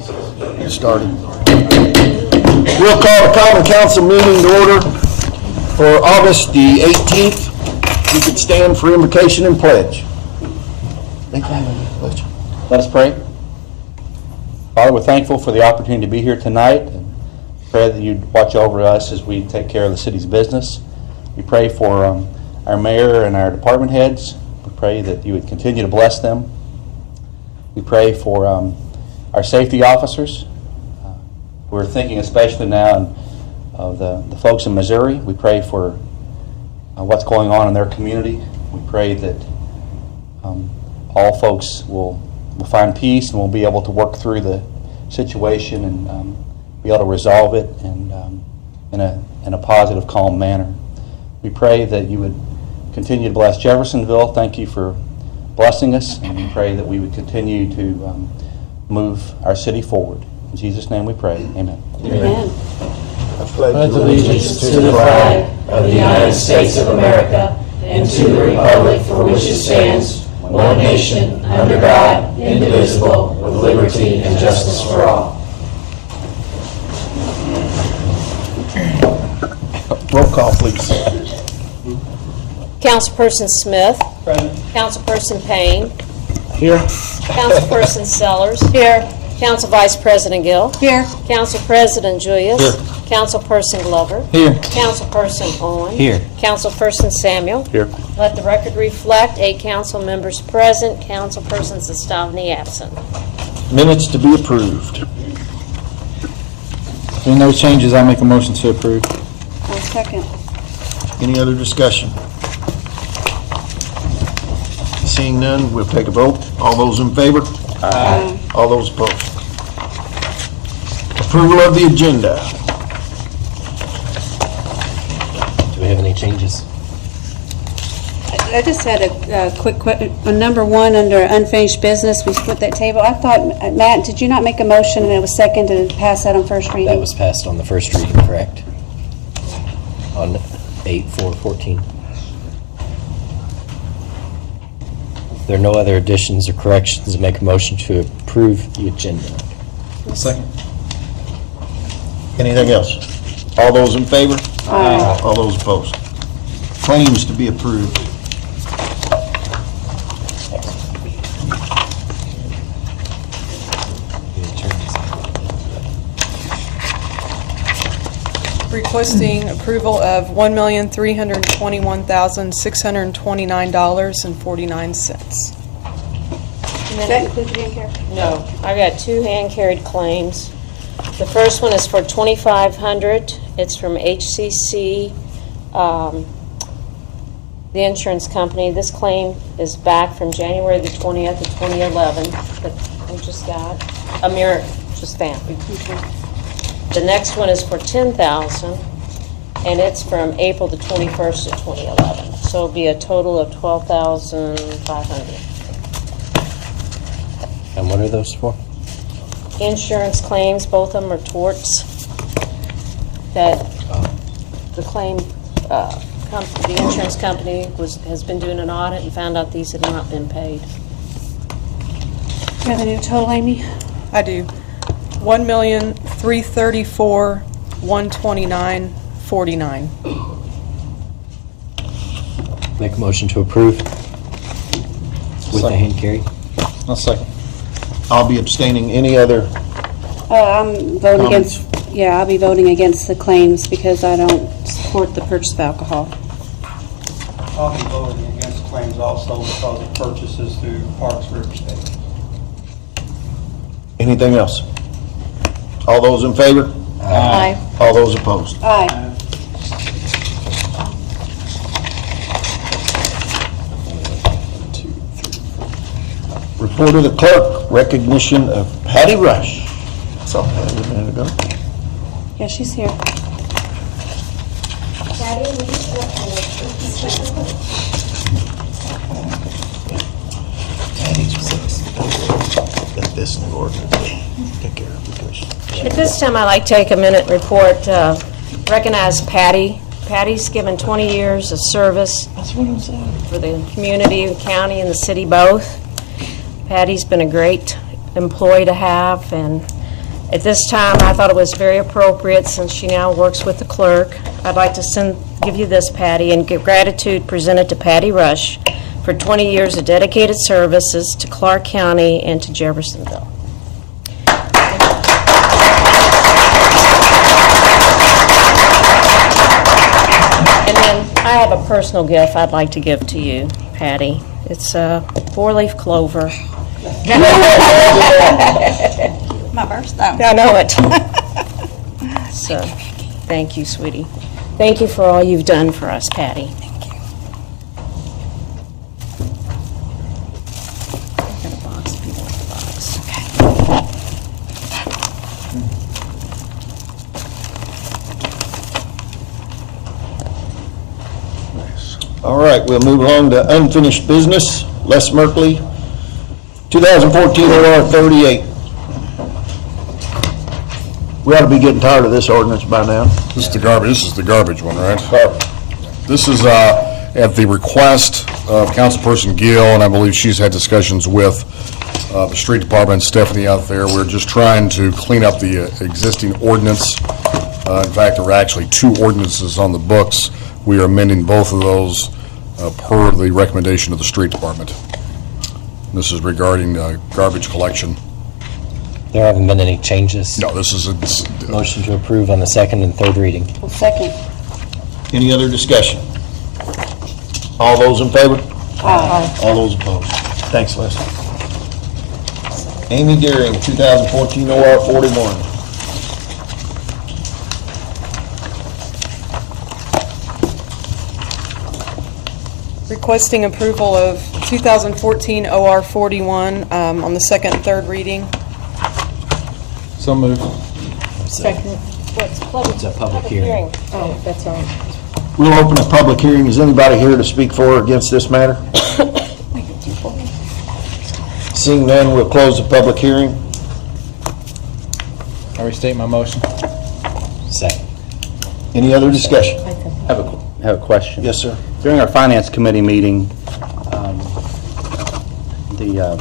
Get started. We'll call the Common Council meeting to order for August the 18th. You could stand for invocation and pledge. Let us pray. Father, we're thankful for the opportunity to be here tonight. And pray that you'd watch over us as we take care of the city's business. We pray for our mayor and our department heads. We pray that you would continue to bless them. We pray for our safety officers. We're thinking especially now of the folks in Missouri. We pray for what's going on in their community. We pray that all folks will find peace and will be able to work through the situation and be able to resolve it and in a positive, calm manner. We pray that you would continue to bless Jeffersonville. Thank you for blessing us, and we pray that we would continue to move our city forward. In Jesus' name we pray. Amen. Amen. I pledge allegiance to the flag of the United States of America and to the republic for which it stands, one nation, under God, indivisible, with liberty and justice for all. Roll call, please. Councilperson Smith. Present. Councilperson Payne. Here. Councilperson Sellers. Here. Council Vice President Gill. Here. Council President Julius. Here. Councilperson Glover. Here. Councilperson Owen. Here. Councilperson Samuel. Here. Let the record reflect 8 council members present, councilperson Sestavny absent. Minutes to be approved. If there are no changes, I'll make a motion to approve. I'll second. Any other discussion? Seeing none, we'll take a vote. All those in favor? Aye. All those opposed? Approval of the agenda. Do we have any changes? I just had a quick question. On number 1, under unfinished business, we split that table. I thought, Matt, did you not make a motion and it was seconded to pass that on first reading? That was passed on the first reading, correct? On 8/4/14. If there are no other additions or corrections, make a motion to approve the agenda. Second. Anything else? All those in favor? Aye. All those opposed? Claims to be approved. Requesting approval of $1,321,629.49. Does that include the hand care? No, I got 2 hand-carried claims. The first one is for $2,500. It's from HCC, the insurance company. This claim is back from January the 20th of 2011 that we just got. Amir just stamped. The next one is for $10,000, and it's from April the 21st of 2011. So it'll be a total of $12,500. And what are those for? Insurance claims, both of them are torts. That the claim, the insurance company has been doing an audit and found out these had not been paid. Do you have a new total, Amy? I do. $1,334,129.49. Make a motion to approve with the hand carry. I'll second. I'll be abstaining. Any other? I'm voting Comments? against, yeah, I'll be voting against the claims because I don't support the purchase of alcohol. I'll be voting against claims also because of purchases through Parks River State. Anything else? All those in favor? Aye. All those opposed? Aye. Report of the clerk, recognition of Patty Rush. I saw Patty a minute ago. Yeah, she's here. Get this in order. Take care of it. At this time, I'd like to take a minute and report, recognize Patty. Patty's given 20 years of service for the community, the county, and the city both. Patty's been a great employee to have, and At this time, I thought it was very appropriate, since she now works with the clerk, I'd like to give you this, Patty, and give gratitude presented to Patty Rush for 20 years of dedicated services to Clark County and to Jeffersonville. And then I have a personal gift I'd like to give to you, Patty. It's a 4-leaf clover. My birthday. I know it. So, thank you, sweetie. Thank you for all you've done for us, Patty. Thank you. I got a box if you want the box. All right, we'll move along to unfinished business. Les Merkley, 2014 OR 38. We ought to be getting tired of this ordinance by now. This is the garbage one, right? Garbage. This is at the request of Councilperson Gill, and I believe she's had discussions with the street department, Stephanie out there. We're just trying to clean up the existing ordinance. In fact, there are actually 2 ordinances on the books. We are amending both of those per the recommendation of the street department. This is regarding garbage collection. There haven't been any changes. No, this is Motion to approve on the second and third reading. Second. Any other discussion? All those in favor? Aye. All those opposed? Thanks, Les. Amy Deering, 2014 OR 41. Requesting approval of 2014 OR 41 on the second and third reading. So moved. Second. It's a public hearing. Oh, that's all right. We'll open a public hearing. Is anybody here to speak for or against this matter? Seeing none, we'll close the public hearing. I restate my motion. Second. Any other discussion? I have a question. Yes, sir. During our Finance Committee meeting, the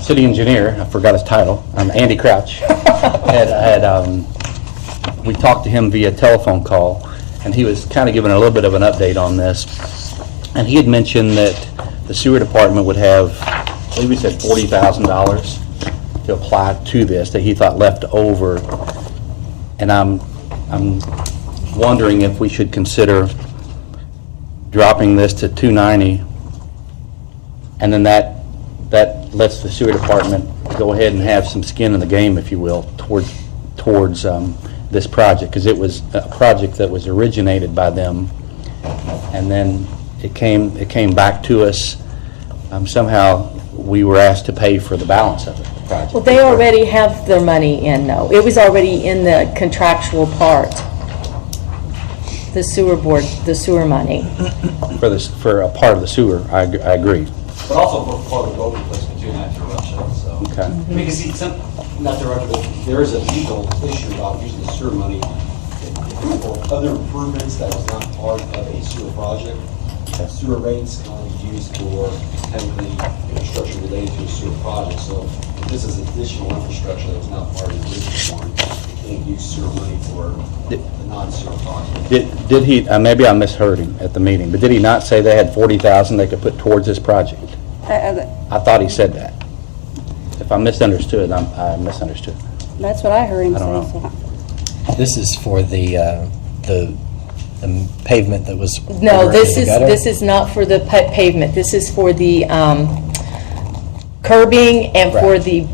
city engineer, I forgot his title, Andy Crouch, we talked to him via telephone call, and he was kind of giving a little bit of an update on this. And he had mentioned that the sewer department would have, I believe he said $40,000 to apply to this, that he thought left over. And I'm wondering if we should consider dropping this to $290, and then that lets the sewer department go ahead and have some skin in the game, if you will, towards this project, because it was a project that was originated by them, and then it came back to us. Somehow we were asked to pay for the balance of it, the project. Well, they already have their money in, though. It was already in the contractual part. The sewer board, the sewer money. For a part of the sewer, I agree. But also for part of the road replacement too, not to rush it, so. Okay. Because see, not to rush it, but there is a legal issue about using the sewer money for other improvements that was not part of a sewer project. Sewer rates can only be used for technically infrastructure related to a sewer project. So if this is additional infrastructure that was not part of the original one, you can't use sewer money for the non-sewer project. Did he, maybe I misheard him at the meeting, but did he not say they had $40,000 they could put towards this project? I thought he said that. If I misunderstood, I misunderstood. That's what I heard him I don't say. know. This is for the pavement that was. No, over this in is, the gutter? this is not for the pavement. This is for the curbing and for Right. the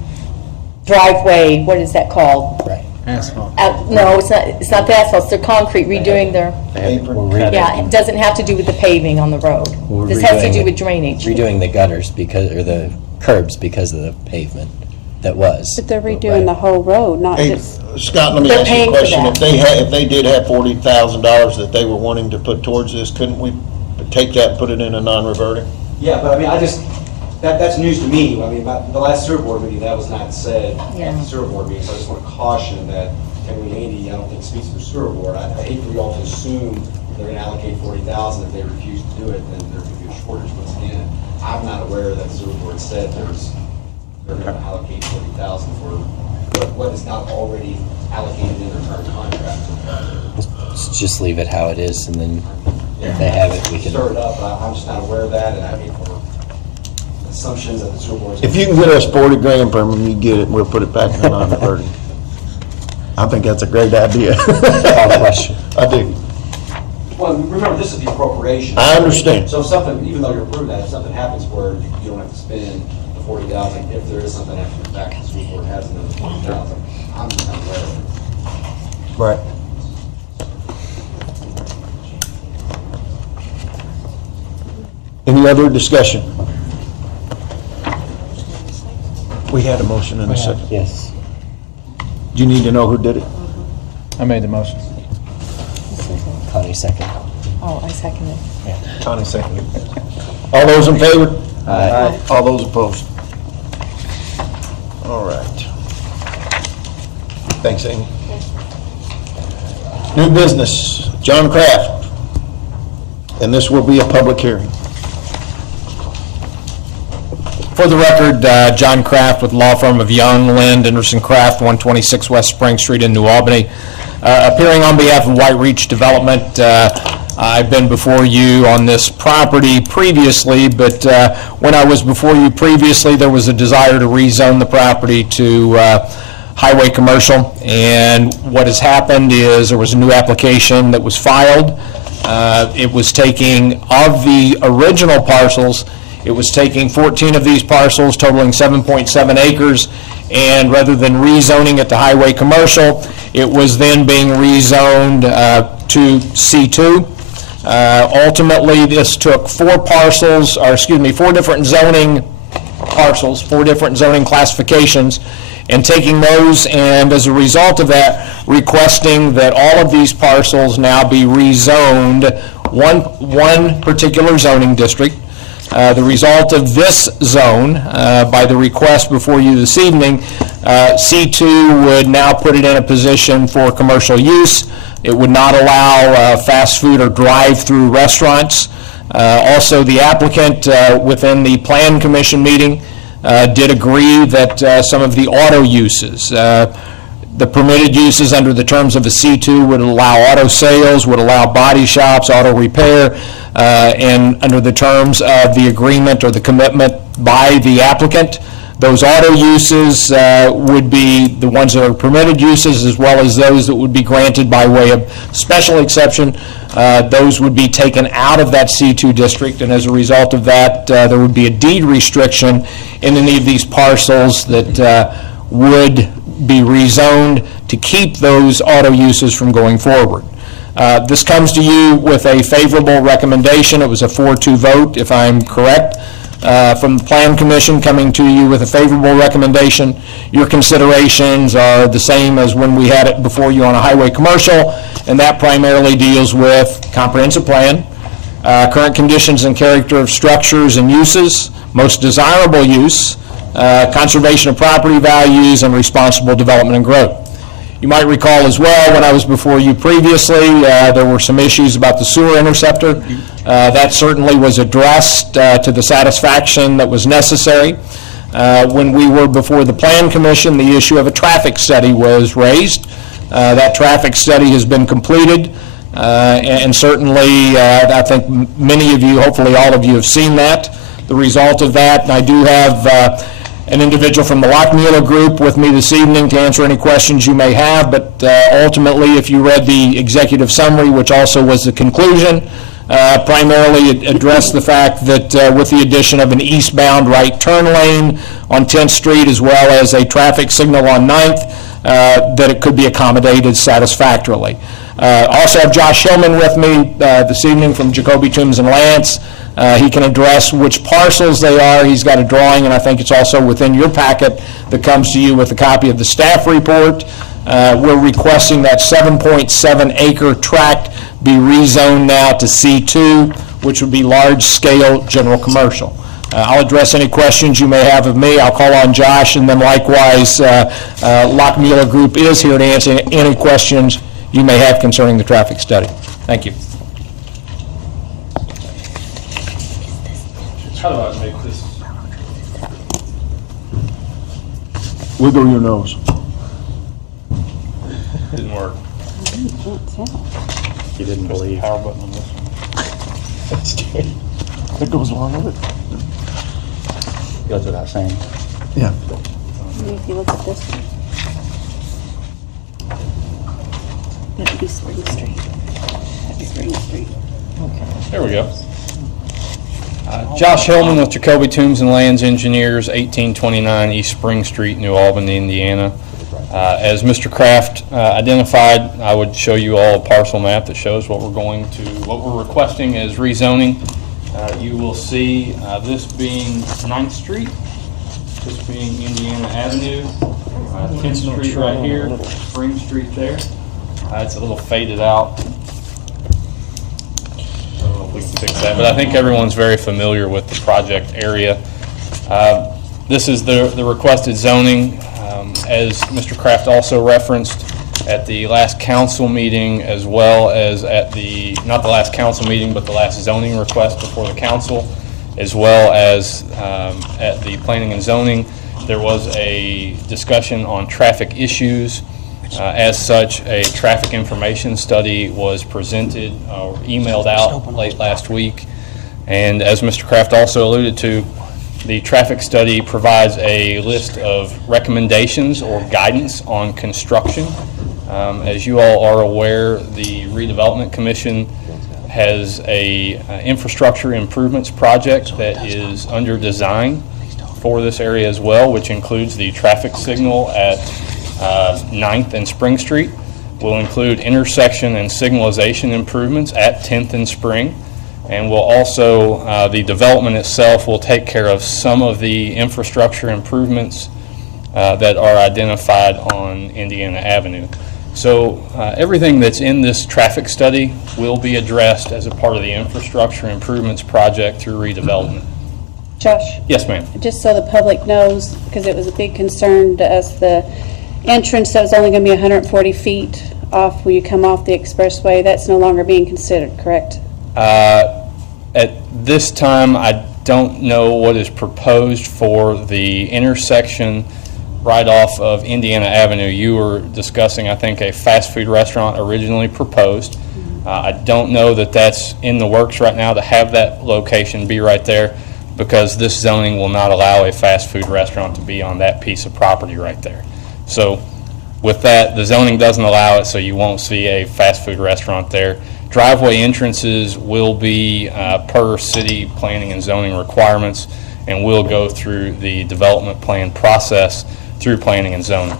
driveway, what is that called? Right. Asphalt. No, it's not the asphalt, it's the concrete, redoing their, yeah, it doesn't have to do with the paving on the road. We're This has to redoing do the- with drainage. Redoing the gutters or the curbs because of the pavement that was. But they're redoing the whole road, not Hey, just, Scott, let me They're ask you a paying for question. that. If they did have $40,000 that they were wanting to put towards this, couldn't we take that and put it in a non-reverting? Yeah, but I mean, that's news to me. I mean, about the last sewer board meeting, that was not said Yeah. at the sewer board meeting, so I just want to caution that, I mean, Andy, I don't think speaks for the sewer board. I hate for y'all to assume they're going to allocate $40,000. If they refuse to do it, then there could be a shortage once again. I'm not aware that the sewer board said they're going to allocate $40,000 for what is not already allocated in their current contract. Let's just leave it how it is, and then if they have it, we can... Stir it up, I'm just not aware of that, and I hate for assumptions that the sewer board is... If you can get us 40 grand from them, you get it, and we'll put it back in the line at 30. I think that's a great idea. Call the question. I do. Well, remember, this is the appropriation. I understand. So if something, even though you're approving that, if something happens where you don't have to spend the 40,000, if there is something after the fact, the school board has another 40,000, I'm just not aware of it. Right. Any other discussion? We had a motion and a second. Yes. Do you need to know who did it? I made the motion. Connie, second. Oh, I second it. Connie seconded. All those in favor? Aye. All those opposed? All right. Thanks, Amy. New business, John Kraft. And this will be a public hearing. For the record, John Kraft with law firm of Young, Lind, Anderson Kraft, 126 West Spring Street in New Albany. Appearing on behalf of White Reach Development, I've been before you on this property previously, but when I was before you previously, there was a desire to rezone the property to highway commercial, and what has happened is there was a new application that was filed. It was taking, of the original parcels, it was taking 14 of these parcels totaling 7.7 acres, and rather than rezoning it to highway commercial, it was then being rezoned to C2. Ultimately, this took four different zoning parcels, four different zoning classifications, and taking those, and as a result of that, requesting that all of these parcels now be rezoned one particular zoning district. The result of this zone, by the request before you this evening, C2 would now put it in a position for commercial use. It would not allow fast food or drive-through restaurants. Also, the applicant within the Plan Commission meeting did agree that some of the auto uses, the permitted uses under the terms of a C2 would allow auto sales, would allow body shops, auto repair, and under the terms of the agreement or the commitment by the applicant, those auto uses would be the ones that are permitted uses, as well as those that would be granted by way of special exception. Those would be taken out of that C2 district, and as a result of that, there would be a deed restriction in any of these parcels that would be rezoned to keep those auto uses from going forward. This comes to you with a favorable recommendation. It was a 4-2 vote, if I'm correct, from the Plan Commission coming to you with a favorable recommendation. Your considerations are the same as when we had it before you on a highway commercial, and that primarily deals with comprehensive plan, current conditions and character of structures and uses, most desirable use, conservation of property values, and responsible development and growth. You might recall as well, when I was before you previously, there were some issues about the sewer interceptor. That certainly was addressed to the satisfaction that was necessary. When we were before the Plan Commission, the issue of a traffic study was raised. That traffic study has been completed, and certainly I think many of you, hopefully all of you, have seen that, the result of that. And I do have an individual from the Lockmuir Group with me this evening to answer any questions you may have, but ultimately, if you read the executive summary, which also was the conclusion, primarily it addressed the fact that with the addition of an eastbound right turn lane on 10th Street, as well as a traffic signal on 9th, that it could be accommodated satisfactorily. Also have Josh Hillman with me this evening from Jacoby Toombs and Lance. He can address which parcels they are. He's got a drawing, and I think it's also within your packet that comes to you with a copy of the staff report. We're requesting that 7.7 acre tract be rezoned now to C2, which would be large-scale general commercial. I'll address any questions you may have of me. I'll call on Josh, and then likewise, Lockmuir Group is here to answer any questions you may have concerning the traffic study. Thank you. How do I make this? Wiggle your nose. Didn't work. You didn't believe. Power button on this one. That goes along with it. Goes without saying. Yeah. If you look at this one. That would be Spring Street. That's Spring Street. There we go. Josh Hillman with Jacoby Toombs and Lands Engineers, 1829 East Spring Street, New Albany, Indiana. As Mr. Kraft identified, I would show you all a parcel map that shows what we're requesting as rezoning. You will see this being 9th Street, this being Indiana Avenue, 10th Street right here, Spring Street there. It's a little faded out. I don't know if we can fix that, but I think everyone's very familiar with the project area. This is the requested zoning. As Mr. Kraft also referenced at the last council meeting, as well as at not the last council meeting, but the last zoning request before the council, as well as at the planning and zoning, there was a discussion on traffic issues. As such, a traffic information study was presented or emailed out late last week. And as Mr. Kraft also alluded to, the traffic study provides a list of recommendations or guidance on construction. As you all are aware, the Redevelopment Commission has a infrastructure improvements project that is under design for this area as well, which includes the traffic signal at 9th and Spring Street. Will include intersection and signalization improvements at 10th and Spring. And will also, the development itself will take care of some of the infrastructure improvements that are identified on Indiana Avenue. So everything that's in this traffic study will be addressed as a part of the infrastructure improvements project through redevelopment. Josh? Yes, ma'am. Just so the public knows, because it was a big concern to us, the entrance that was only going to be 140 feet off when you come off the expressway, that's no longer being considered, correct? At this time, I don't know what is proposed for the intersection right off of Indiana Avenue. You were discussing, I think, a fast food restaurant originally proposed. I don't know that that's in the works right now to have that location be right there, because this zoning will not allow a fast food restaurant to be on that piece of property right there. So with that, the zoning doesn't allow it, so you won't see a fast food restaurant there. Driveway entrances will be per city planning and zoning requirements, and will go through the development plan process through planning and zoning.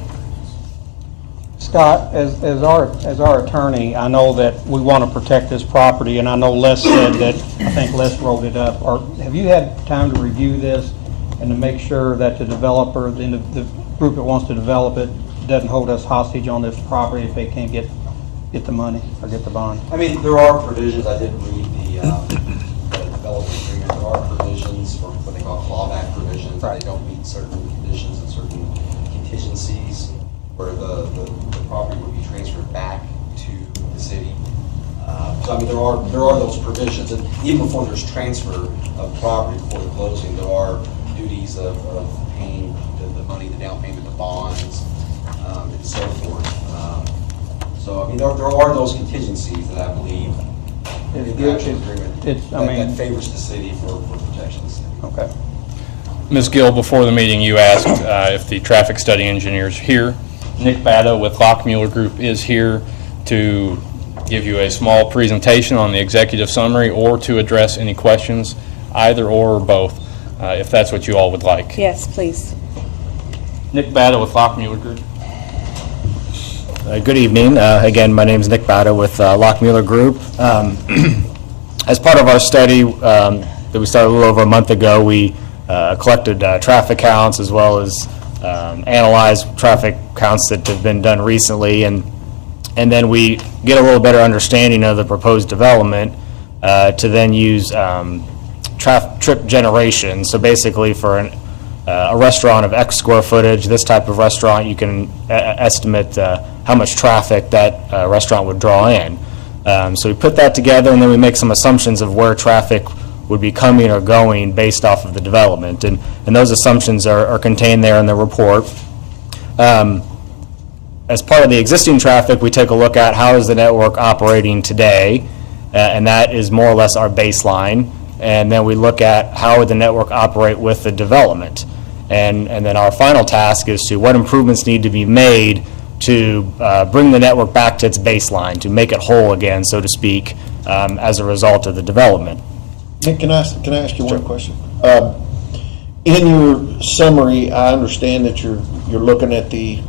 Scott, as our attorney, I know that we want to protect this property, and I know Les said that, I think Les wrote it up. Or have you had time to review this and to make sure that the developer, the group that wants to develop it, doesn't hold us hostage on this property if they can't get the money or get the bond? I mean, there are provisions, I did read the development agreement, there are provisions for what they call clawback provisions. Right. They don't meet certain conditions and certain contingencies where the property would be transferred back to the city. So I mean, there are those provisions, and even before there's transfer of property before the closing, there are duties of paying the money, the down payment, the bonds, and so forth. So I mean, there are those contingencies that I believe in the actual agreement that favors the city for protection of the city. Okay. Ms. Gill, before the meeting, you asked if the traffic study engineer is here. Nick Batto with Lockmuller Group is here to give you a small presentation on the executive summary or to address any questions, either or both, if that's what you all would like. Yes, please. Nick Batto with Lockmuller Group. Good evening. Again, my name is Nick Batto with Lockmuller Group. As part of our study that we started a little over a month ago, we collected traffic counts as well as analyzed traffic counts that have been done recently, and then we get a little better understanding of the proposed development to then use trip generation. So basically for a restaurant of X square footage, this type of restaurant, you can estimate how much traffic that restaurant would draw in. So we put that together, and then we make some assumptions of where traffic would be coming or going based off of the development. And those assumptions are contained there in the report. as part of the existing traffic, we take a look at how is the network operating today, and that is more or less our baseline. And then we look at how would the network operate with the development. And then our final task is to what improvements need to be made to bring the network back to its baseline, to make it whole again, so to speak, as a result of the development. Nick, can I ask you one question? In your summary, I understand that you're looking at the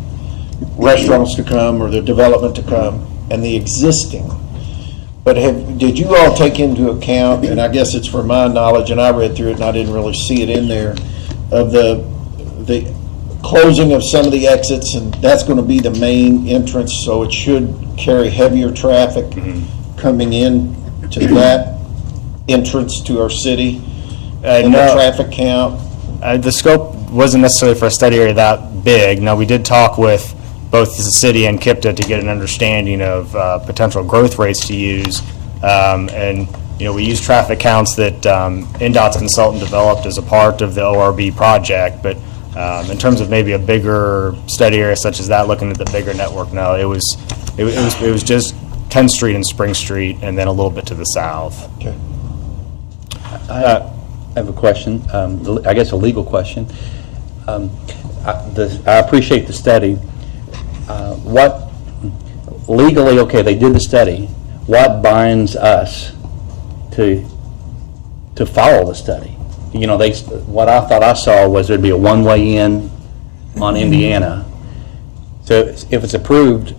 restaurants to come or the development to come and the existing. But did you all take into account, and I guess it's for my knowledge, and I read through it and I didn't really see it in there, of the closing of some of the exits, and that's going to be the main entrance, so it should carry heavier traffic coming in to that entrance to our city, and the traffic count? The scope wasn't necessarily for a study area that big. Now, we did talk with both the city and KIPTA to get an understanding of potential growth rates to use. And, we used traffic counts that NDOT's consultant developed as a part of the ORB project. But in terms of maybe a bigger study area such as that, looking at the bigger network, no, it was just 10th Street and Spring Street, and then a little bit to the south. Okay. I have a question, I guess a legal question. I appreciate the study. What legally, okay, they did the study. What binds us to follow the study? What I thought I saw was there'd be a one-way in on Indiana. So if it's approved,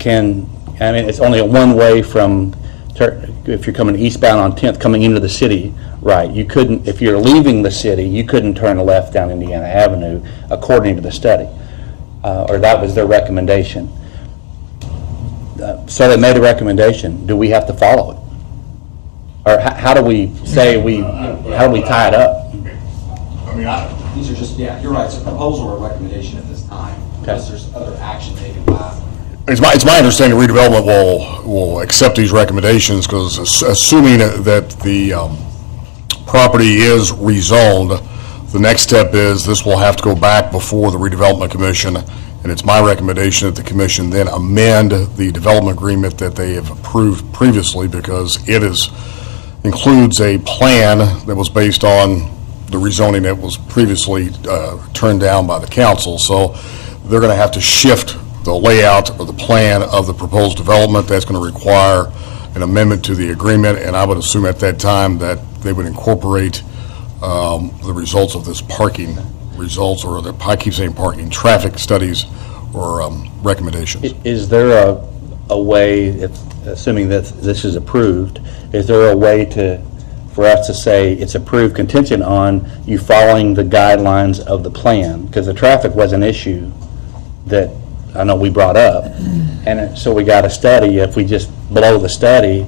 it's only a one-way from, if you're coming eastbound on 10th, coming into the city, right? You couldn't, if you're leaving the city, you couldn't turn left down Indiana Avenue, according to the study. Or that was their recommendation. So they made a recommendation. Do we have to follow it? Or how do we say how do we tie it up? These are just, you're right, it's a proposal or a recommendation at this time, unless there's other action taken by. It's my understanding redevelopment will accept these recommendations, because assuming that the property is rezoned, the next step is this will have to go back before the redevelopment commission, and it's my recommendation that the commission then amend the development agreement that they have approved previously, because it includes a plan that was based on the rezoning that was previously turned down by the council. So they're going to have to shift the layout of the plan of the proposed development. That's going to require an amendment to the agreement, and I would assume at that time that they would incorporate the results of this parking results, or I keep saying parking, traffic studies or recommendations. Is there a way, assuming that this is approved, is there a way for us to say it's approved contingent on you following the guidelines of the plan? Because the traffic was an issue that I know we brought up, and so we got a study. If we just blow the study,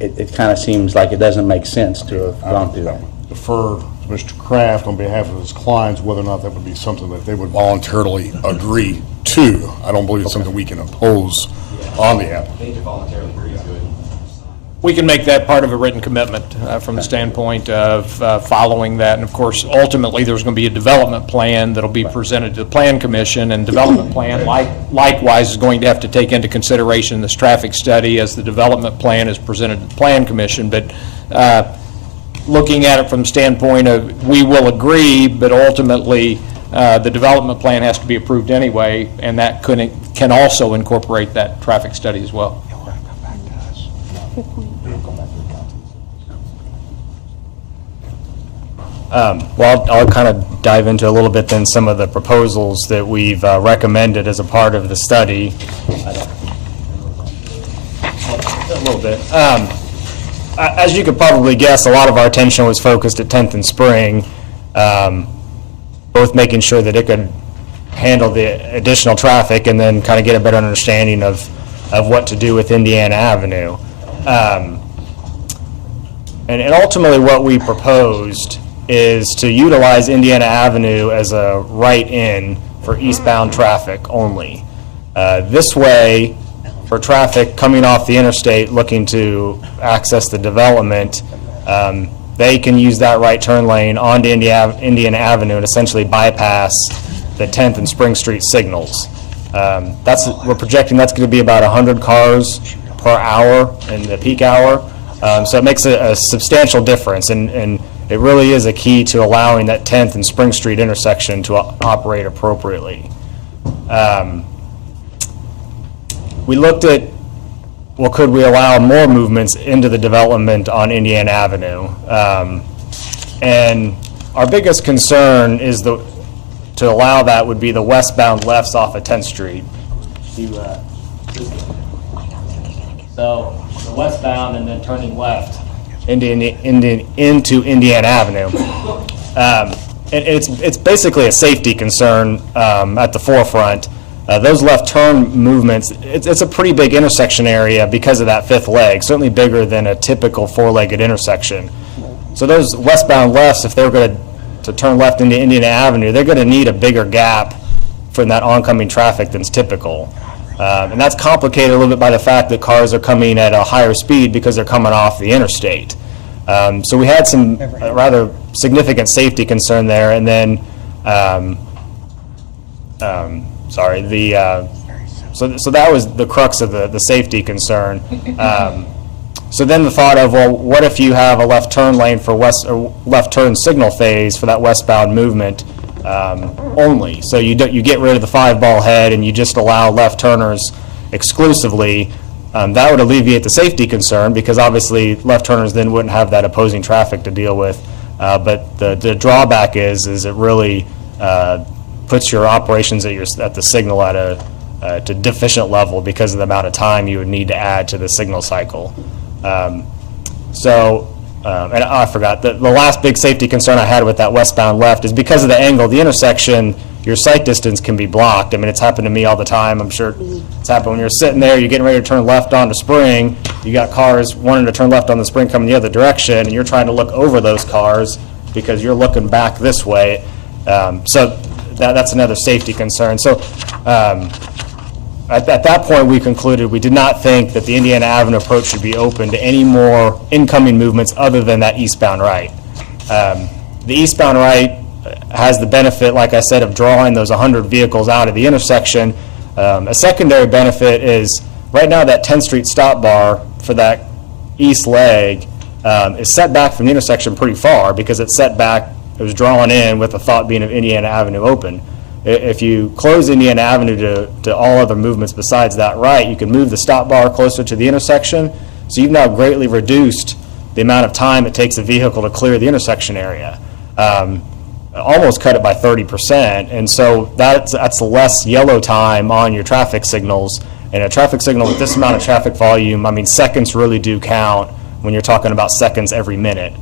it kind of seems like it doesn't make sense to have gone through that. Defer to Mr. Kraft on behalf of his clients whether or not that would be something that they would voluntarily agree to. I don't believe it's something we can impose on the applicant. They voluntarily agree to it. We can make that part of a written commitment from the standpoint of following that. And of course, ultimately, there's going to be a development plan that'll be presented to the Plan Commission, and development plan likewise is going to have to take into consideration this traffic study as the development plan is presented to the Plan Commission. But looking at it from the standpoint of we will agree, but ultimately the development plan has to be approved anyway, and that can also incorporate that traffic study as well. Well, I'll kind of dive into a little bit then some of the proposals that we've recommended as a part of the study. A little bit. As you could probably guess, a lot of our attention was focused at 10th and Spring, both making sure that it could handle the additional traffic and then kind of get a better understanding of what to do with Indiana Avenue. And ultimately what we proposed is to utilize Indiana Avenue as a right-in for eastbound traffic only. This way, for traffic coming off the interstate looking to access the development, they can use that right turn lane onto Indiana Avenue and essentially bypass the 10th and Spring Street signals. We're projecting that's going to be about 100 cars per hour in the peak hour. So it makes a substantial difference, and it really is a key to allowing that 10th and Spring Street intersection to operate appropriately. We looked at, well, could we allow more movements into the development on Indiana Avenue? And our biggest concern is to allow that would be the westbound lefts off of 10th Street. So the westbound and then turning left into Indiana Avenue. It's basically a safety concern at the forefront. Those left turn movements, it's a pretty big intersection area because of that fifth leg, certainly bigger than a typical four-legged intersection. So those westbound lefts, if they're going to turn left into Indiana Avenue, they're going to need a bigger gap from that oncoming traffic than's typical. And that's complicated a little bit by the fact that cars are coming at a higher speed because they're coming off the interstate. So we had some rather significant safety concern there, and then, so that was the crux of the safety concern. So then the thought of, well, what if you have a left turn lane for left turn signal phase for that westbound movement only? So you get rid of the 5-ball head and you just allow left turners exclusively. That would alleviate the safety concern because obviously left turners then wouldn't have that opposing traffic to deal with. But the drawback is it really puts your operations at the signal at a deficient level because of the amount of time you would need to add to the signal cycle. And I forgot, the last big safety concern I had with that westbound left is because of the angle of the intersection, your sight distance can be blocked. I mean, it's happened to me all the time. I'm sure it's happened when you're sitting there, you're getting ready to turn left onto Spring, you got cars wanting to turn left on the Spring coming the other direction, and you're trying to look over those cars because you're looking back this way. So that's another safety concern. So at that point, we concluded we did not think that the Indiana Avenue approach should be open to any more incoming movements other than that eastbound right. The eastbound right has the benefit, like I said, of drawing those 100 vehicles out of the intersection. A secondary benefit is right now that 10th Street stop bar for that east leg is set back from the intersection pretty far because it's set back, it was drawn in with the thought being of Indiana Avenue open. If you close Indiana Avenue to all other movements besides that right, you can move the stop bar closer to the intersection. So you've now greatly reduced the amount of time it takes a vehicle to clear the intersection area. Almost cut it by 30%. And so that's less yellow time on your traffic signals. And a traffic signal with this amount of traffic volume, I mean, seconds really do count when you're talking about seconds every minute.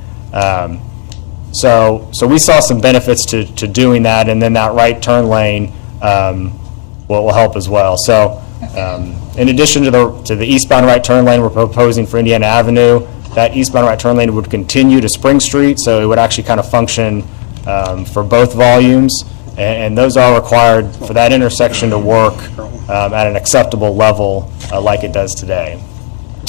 So we saw some benefits to doing that, and then that right turn lane will help as well. So in addition to the eastbound right turn lane we're proposing for Indiana Avenue, that eastbound right turn lane would continue to Spring Street, so it would actually kind of function for both volumes, and those are required for that intersection to work at an acceptable level like it does today.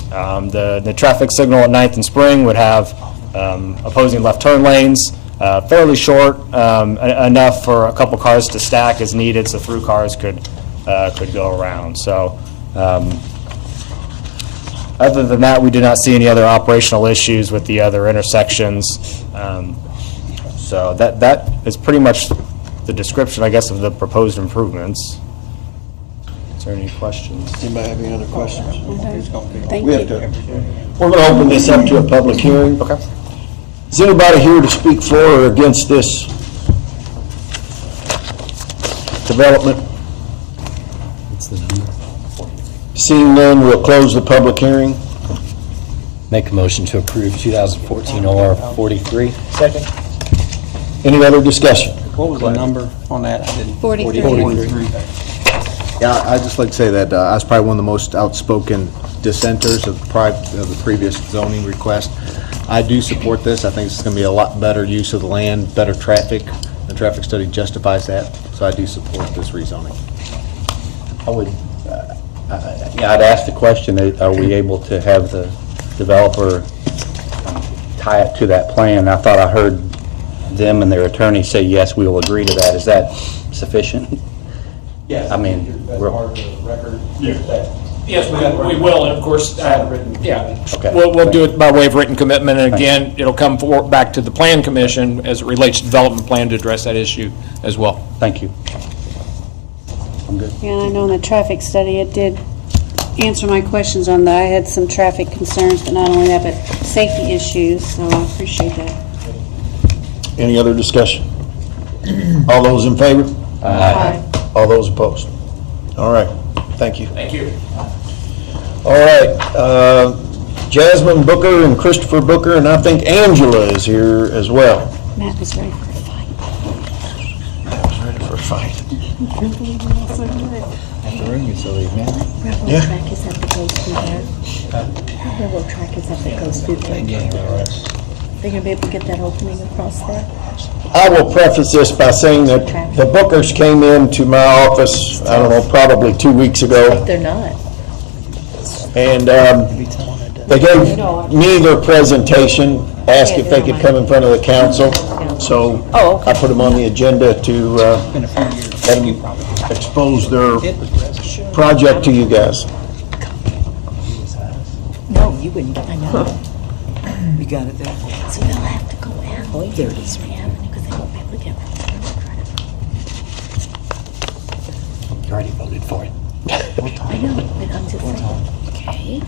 The traffic signal at 9th and Spring would have opposing left turn lanes, fairly short, enough for a couple cars to stack as needed, so through cars could go around. So other than that, we do not see any other operational issues with the other intersections. So that is pretty much the description, I guess, of the proposed improvements. Is there any questions? Anybody have any other questions? Thank We you. have to, we're going to open this up to a public hearing. Okay. Is anybody here to speak for or against this development? Seeing none, we'll close the public hearing. Make a motion to approve 2014 OR 43. Second. Any other discussion? What was the number on that? I didn't. 43. Yeah, I'd just like to say that I was probably one of the most outspoken dissenters of the previous zoning request. I do support this. I think it's going to be a lot better use of the land, better traffic. The traffic study justifies that, so I do support this rezoning. I would, I'd ask the question, are we able to have the developer tie it to that plan? I thought I heard them and their attorney say, yes, we will agree to that. Is that sufficient? Yes, I mean, that's we're- part of the record. Yeah. that- Yes, we will, and of course, Written yeah, commitment. Okay. we'll do it by way of written commitment, and again, it'll come back to the Plan Commission as it relates to development plan to address that issue as well. Thank you. I'm good. Yeah, and I know in the traffic study, it did answer my questions on that. I had some traffic concerns, but not only that, but safety issues, so I appreciate that. Any other discussion? All those in favor? Aye. All those opposed? All right, thank you. Thank you. All right, Jasmine Booker and Christopher Booker, and I think Angela is here as well. Matt was ready for a fight. Ready for a fight. The room is so big, man. Yeah. Track is that that goes through there? Railroad track is that that goes through there? They're gonna be able to get that opening across there? I will preface this by saying that the Bookers came into my office, I don't know, probably 2 weeks ago, They're not. and they gave me their presentation, asked if they could come in front of the council, so I put them on the agenda to let them expose their project to you guys. No, you wouldn't, I know. You got it there. So they'll have to go out. Oh, there it is. Because they won't be able to get. You already voted for it. I know, but I'm just saying. Okay.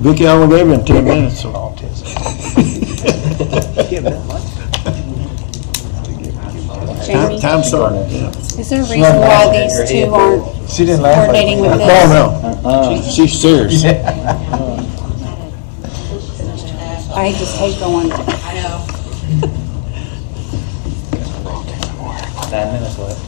Vicki, I only gave him 10 minutes, so. Jamie, Time started, yeah. is there a reason why these two aren't coordinating with this? Oh, no. She's serious. I just hate going. 9 minutes left.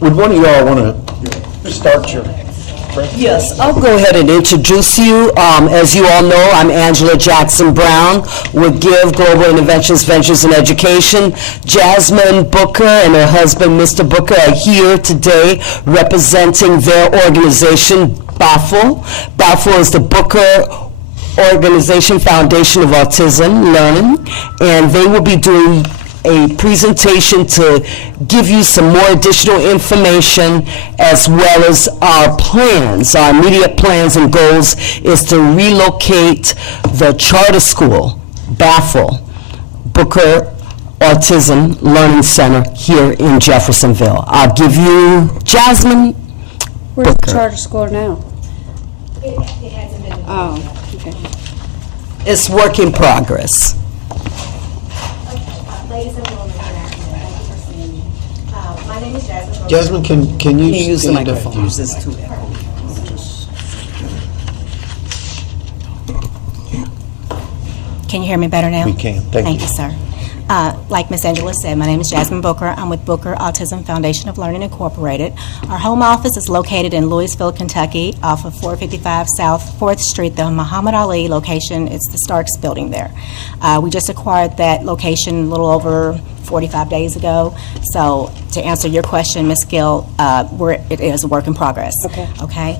Would one of y'all want to start your? Yes, I'll go ahead and introduce you. As you all know, I'm Angela Jackson Brown with Give Global Interventions Ventures in Education. Jasmine Booker and her husband, Mr. Booker, are here today representing their organization, BAFL. BAFL is the Booker Organization Foundation of Autism Learning, and they will be doing a presentation to give you some more additional information as well as our plans. Our immediate plans and goals is to relocate the charter school, BAFL, Booker Autism Learning Center here in Jeffersonville. I'll give you Jasmine Where's the Booker. charter school now? Oh, okay. It's work in progress. Ladies and gentlemen, good afternoon. Thank you for seeing me. My name is Jasmine. Jasmine, can you Use the stand up? microphone. Use this too. Can you hear me better now? We can, thank you. sir. Like Ms. Angela said, my name is Jasmine Booker. I'm with Booker Autism Foundation of Learning Incorporated. Our home office is located in Louisville, Kentucky, off of 455 South 4th Street, the Muhammad Ali location. It's the Starks building there. We just acquired that location a little over 45 days ago. So to answer your question, Ms. Gill, it is a work in progress. Okay?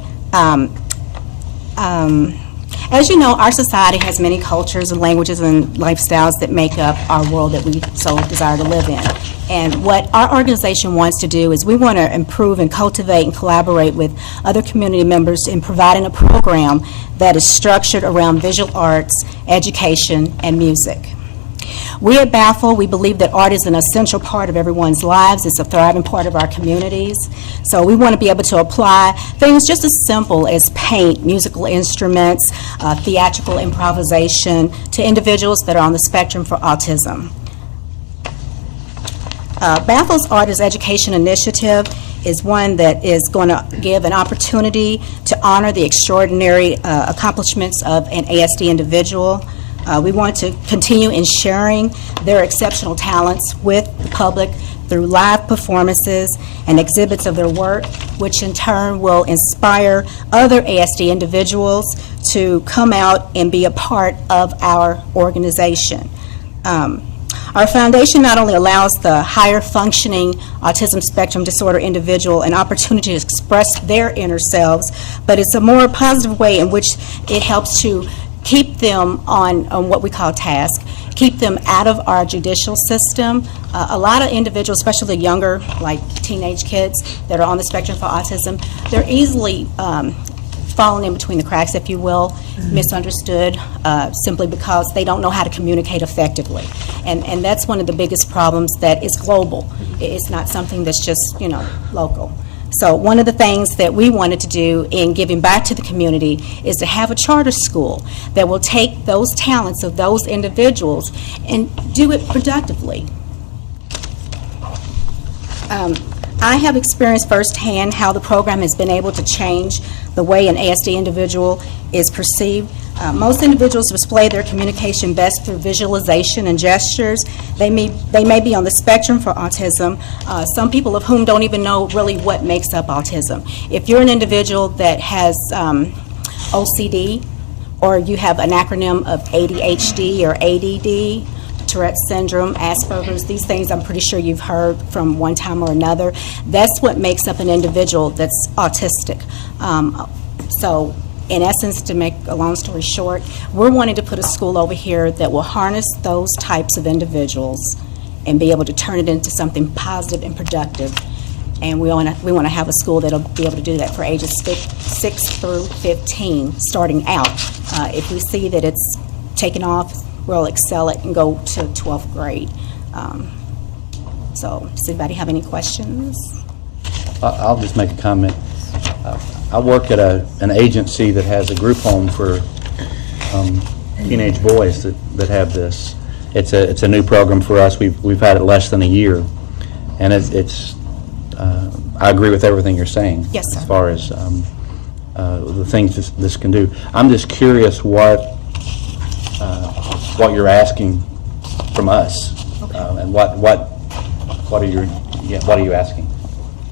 As you know, our society has many cultures and languages and lifestyles that make up our world that we so desire to live in. And what our organization wants to do is we want to improve and cultivate and collaborate with other community members in providing a program that is structured around visual arts, education, and music. We at BAFL, we believe that art is an essential part of everyone's lives. It's a thriving part of our communities. So we want to be able to apply things just as simple as paint, musical instruments, theatrical improvisation to individuals that are on the spectrum for autism. BAFL's Art is Education initiative is one that is going to give an opportunity to honor the extraordinary accomplishments of an ASD individual. We want to continue in sharing their exceptional talents with the public through live performances and exhibits of their work, which in turn will inspire other ASD individuals to come out and be a part of our organization. Our foundation not only allows the higher functioning autism spectrum disorder individual an opportunity to express their inner selves, but it's a more positive way in which it helps to keep them on what we call task, keep them out of our judicial system. A lot of individuals, especially the younger, like teenage kids that are on the spectrum for autism, they're easily falling in between the cracks, if you will, misunderstood, simply because they don't know how to communicate effectively. And that's one of the biggest problems that is global. It's not something that's just, local. So one of the things that we wanted to do in giving back to the community is to have a charter school that will take those talents of those individuals and do it productively. I have experienced firsthand how the program has been able to change the way an ASD individual is perceived. Most individuals display their communication best through visualization and gestures. They may be on the spectrum for autism, some people of whom don't even know really what makes up autism. If you're an individual that has OCD, or you have an acronym of ADHD or ADD, Tourette's syndrome, Asperger's, these things I'm pretty sure you've heard from one time or another. That's what makes up an individual that's autistic. So in essence, to make a long story short, we're wanting to put a school over here that will harness those types of individuals and be able to turn it into something positive and productive. And we want to have a school that'll be able to do that for ages 6 through 15, starting out. If we see that it's taken off, we'll excel it and go to 12th grade. So, does anybody have any questions? I'll just make a comment. I work at an agency that has a group home for teenage boys that have this. It's a new program for us. We've had it less than a year, and it's I agree with everything you're saying. Yes, sir. As far as the things this can do. I'm just curious what you're asking from us, and what are you asking?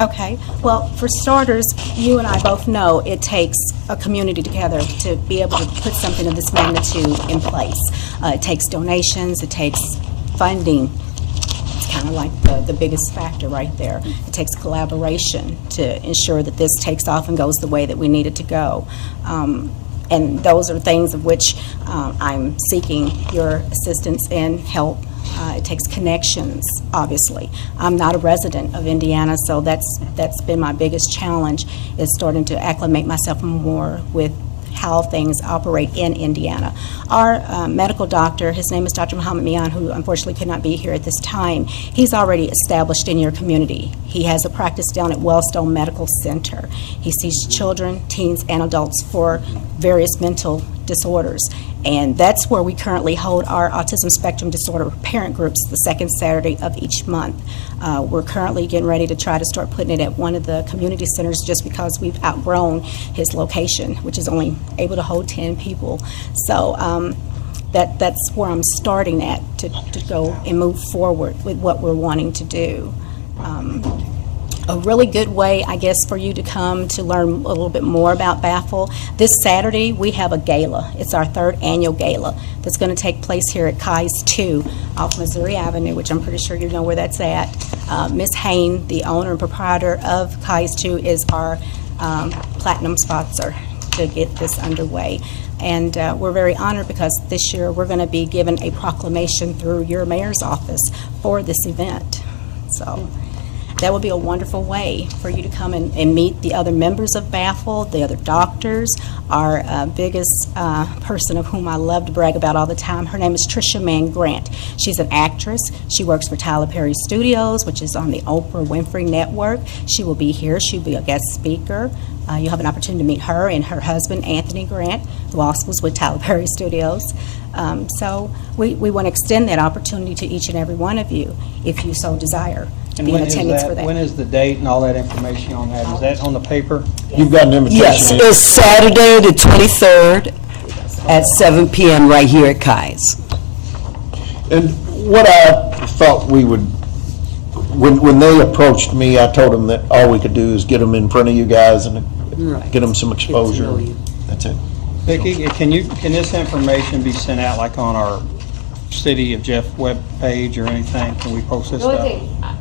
Okay. Well, for starters, you and I both know it takes a community together to be able to put something of this magnitude in place. It takes donations, it takes funding. It's kind of like the biggest factor right there. It takes collaboration to ensure that this takes off and goes the way that we need it to go. And those are things of which I'm seeking your assistance and help. It takes connections, obviously. I'm not a resident of Indiana, so that's been my biggest challenge, is starting to acclimate myself more with how things operate in Indiana. Our medical doctor, his name is Dr. Muhammad Mian, who unfortunately could not be here at this time. He's already established in your community. He has a practice down at Wellstone Medical Center. He sees children, teens, and adults for various mental disorders. And that's where we currently hold our autism spectrum disorder parent groups the second Saturday of each month. We're currently getting ready to try to start putting it at one of the community centers just because we've outgrown his location, which is only able to hold 10 people. So that's where I'm starting at to go and move forward with what we're wanting to do. A really good way, I guess, for you to come to learn a little bit more about BAFL. This Saturday, we have a gala. It's our 3rd annual gala that's going to take place here at Kai's 2 off Missouri Avenue, which I'm pretty sure you know where that's at. Ms. Hain, the owner and proprietor of Kai's 2, is our platinum sponsor to get this underway. And we're very honored because this year we're going to be given a proclamation through your mayor's office for this event. So that would be a wonderful way for you to come and meet the other members of BAFL, the other doctors. Our biggest person of whom I love to brag about all the time, her name is Trisha Mann Grant. She's an actress. She works for Tyler Perry Studios, which is on the Oprah Winfrey Network. She will be here. She'll be a guest speaker. You'll have an opportunity to meet her and her husband, Anthony Grant, who also was with Tyler Perry Studios. So we want to extend that opportunity to each and every one of you, if you so desire, to be in attendance for that. When is the date and all that information on that? Is that on the paper? You've got an invitation. Yes, it's Saturday the 23rd at 7 p.m. right here at Kai's. And what I thought we would, when they approached me, I told them that all we could do is get them in front of you guys and get them some exposure. That's it. Vicki, can this information be sent out like on our City of Jeff web page or anything? Can we post this The only stuff? thing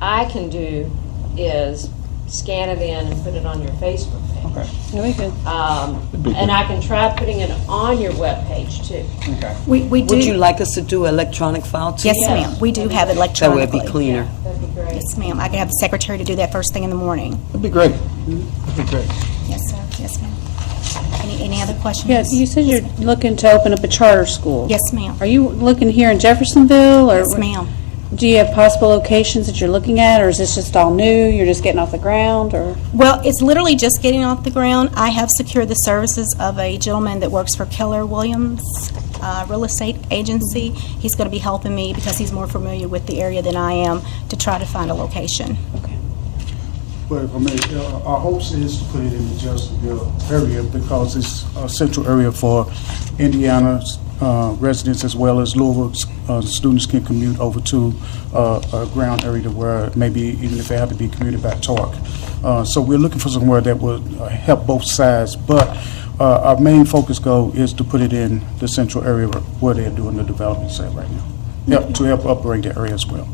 I can do is scan it in and put it on your Facebook page. Okay. Very good. And I can try putting it on your webpage too. Okay. We do. Would you like us to do electronic file too? Yes, ma'am. We do have it That electronically. would be cleaner. That'd be great. Yes, ma'am. I can have the secretary to do that first thing in the morning. That'd be great. That'd be great. Yes, sir. Yes, ma'am. Any other questions? Yeah, you said you're looking to open up a charter school. Yes, ma'am. Are you looking here in Jeffersonville, or? Yes, ma'am. Do you have possible locations that you're looking at, or is this just all new? You're just getting off the ground, or? Well, it's literally just getting off the ground. I have secured the services of a gentleman that works for Keller Williams Real Estate Agency. He's going to be helping me because he's more familiar with the area than I am to try to find a location. Okay. But I mean, our hopes is to put it in the Jeffersonville area because it's a central area for Indiana residents as well as Louisville students can commute over to a ground area where maybe even if they have to be commuted by Torque. So we're looking for somewhere that would help both sides. But our main focus goal is to put it in the central area where they're doing the development site right now. To help upgrade the area as well.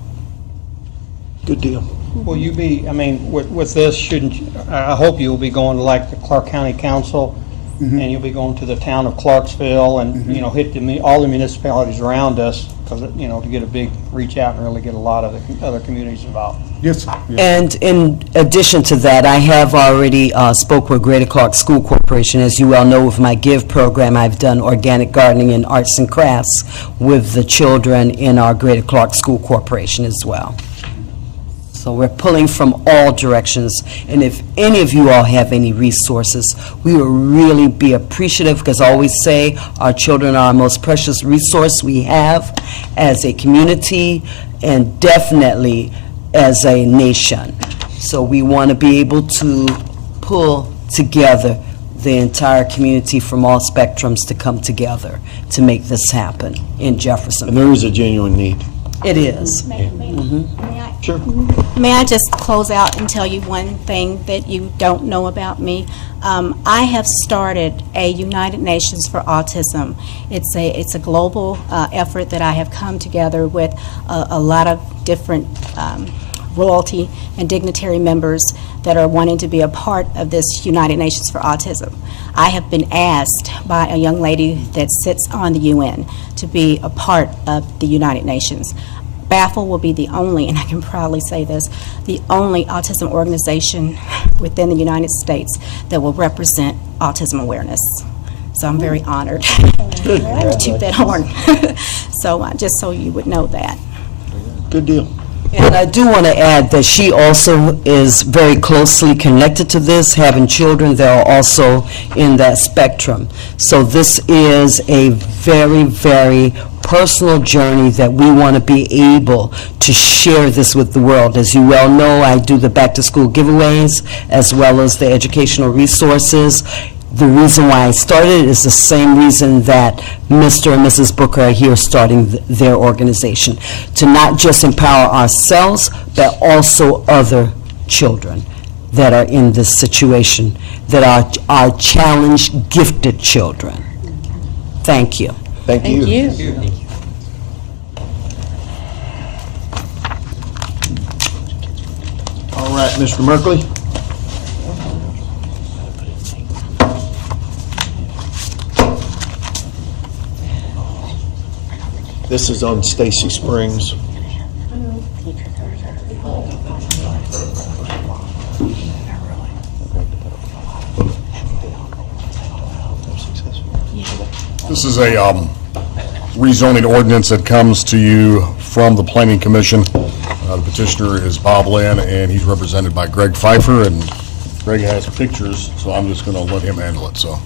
Good deal. Will you be, I mean, with this, shouldn't, I hope you'll be going to like the Clark County Council, and you'll be going to the town of Clarksville and, you know, hit all the municipalities around us, because, you know, to get a big reach out and really get a lot of the other communities involved. Yes, sir. Yes. And in addition to that, I have already spoke with Greater Clark School Corporation. As you well know, with my GIVE program, I've done organic gardening and arts and crafts with the children in our Greater Clark School Corporation as well. So we're pulling from all directions, and if any of you all have any resources, we will really be appreciative, because I always say our children are our most precious resource we have as a community and definitely as a nation. So we want to be able to pull together the entire community from all spectrums to come together to make this happen in Jefferson. And there is a genuine need. It is. Sure. May I just close out and tell you one thing that you don't know about me? I have started a United Nations for Autism. It's a global effort that I have come together with a lot of different royalty and dignitary members that are wanting to be a part of this United Nations for Autism. I have been asked by a young lady that sits on the UN to be a part of the United Nations. BAFL will be the only, and I can proudly say this, the only autism organization within the United States that will represent autism awareness. So I'm very honored. Good. I have to toot that horn. So just so you would know that. Good deal. And I do want to add that she also is very closely connected to this, having children that are also in that spectrum. So this is a very, very personal journey that we want to be able to share this with the world. As you well know, I do the back-to-school giveaways as well as the educational resources. The reason why I started is the same reason that Mr. and Mrs. Booker are here starting their organization, to not just empower ourselves, but also other children that are in this situation, that are challenged, gifted children. Thank you. Thank you. Thank you. All right, Mr. Merkley. This is on Stacy Springs. This is a rezoning ordinance that comes to you from the Planning Commission. The petitioner is Bob Lynn, and he's represented by Greg Pfeiffer, and Greg has pictures, so I'm just going to let him handle it, so.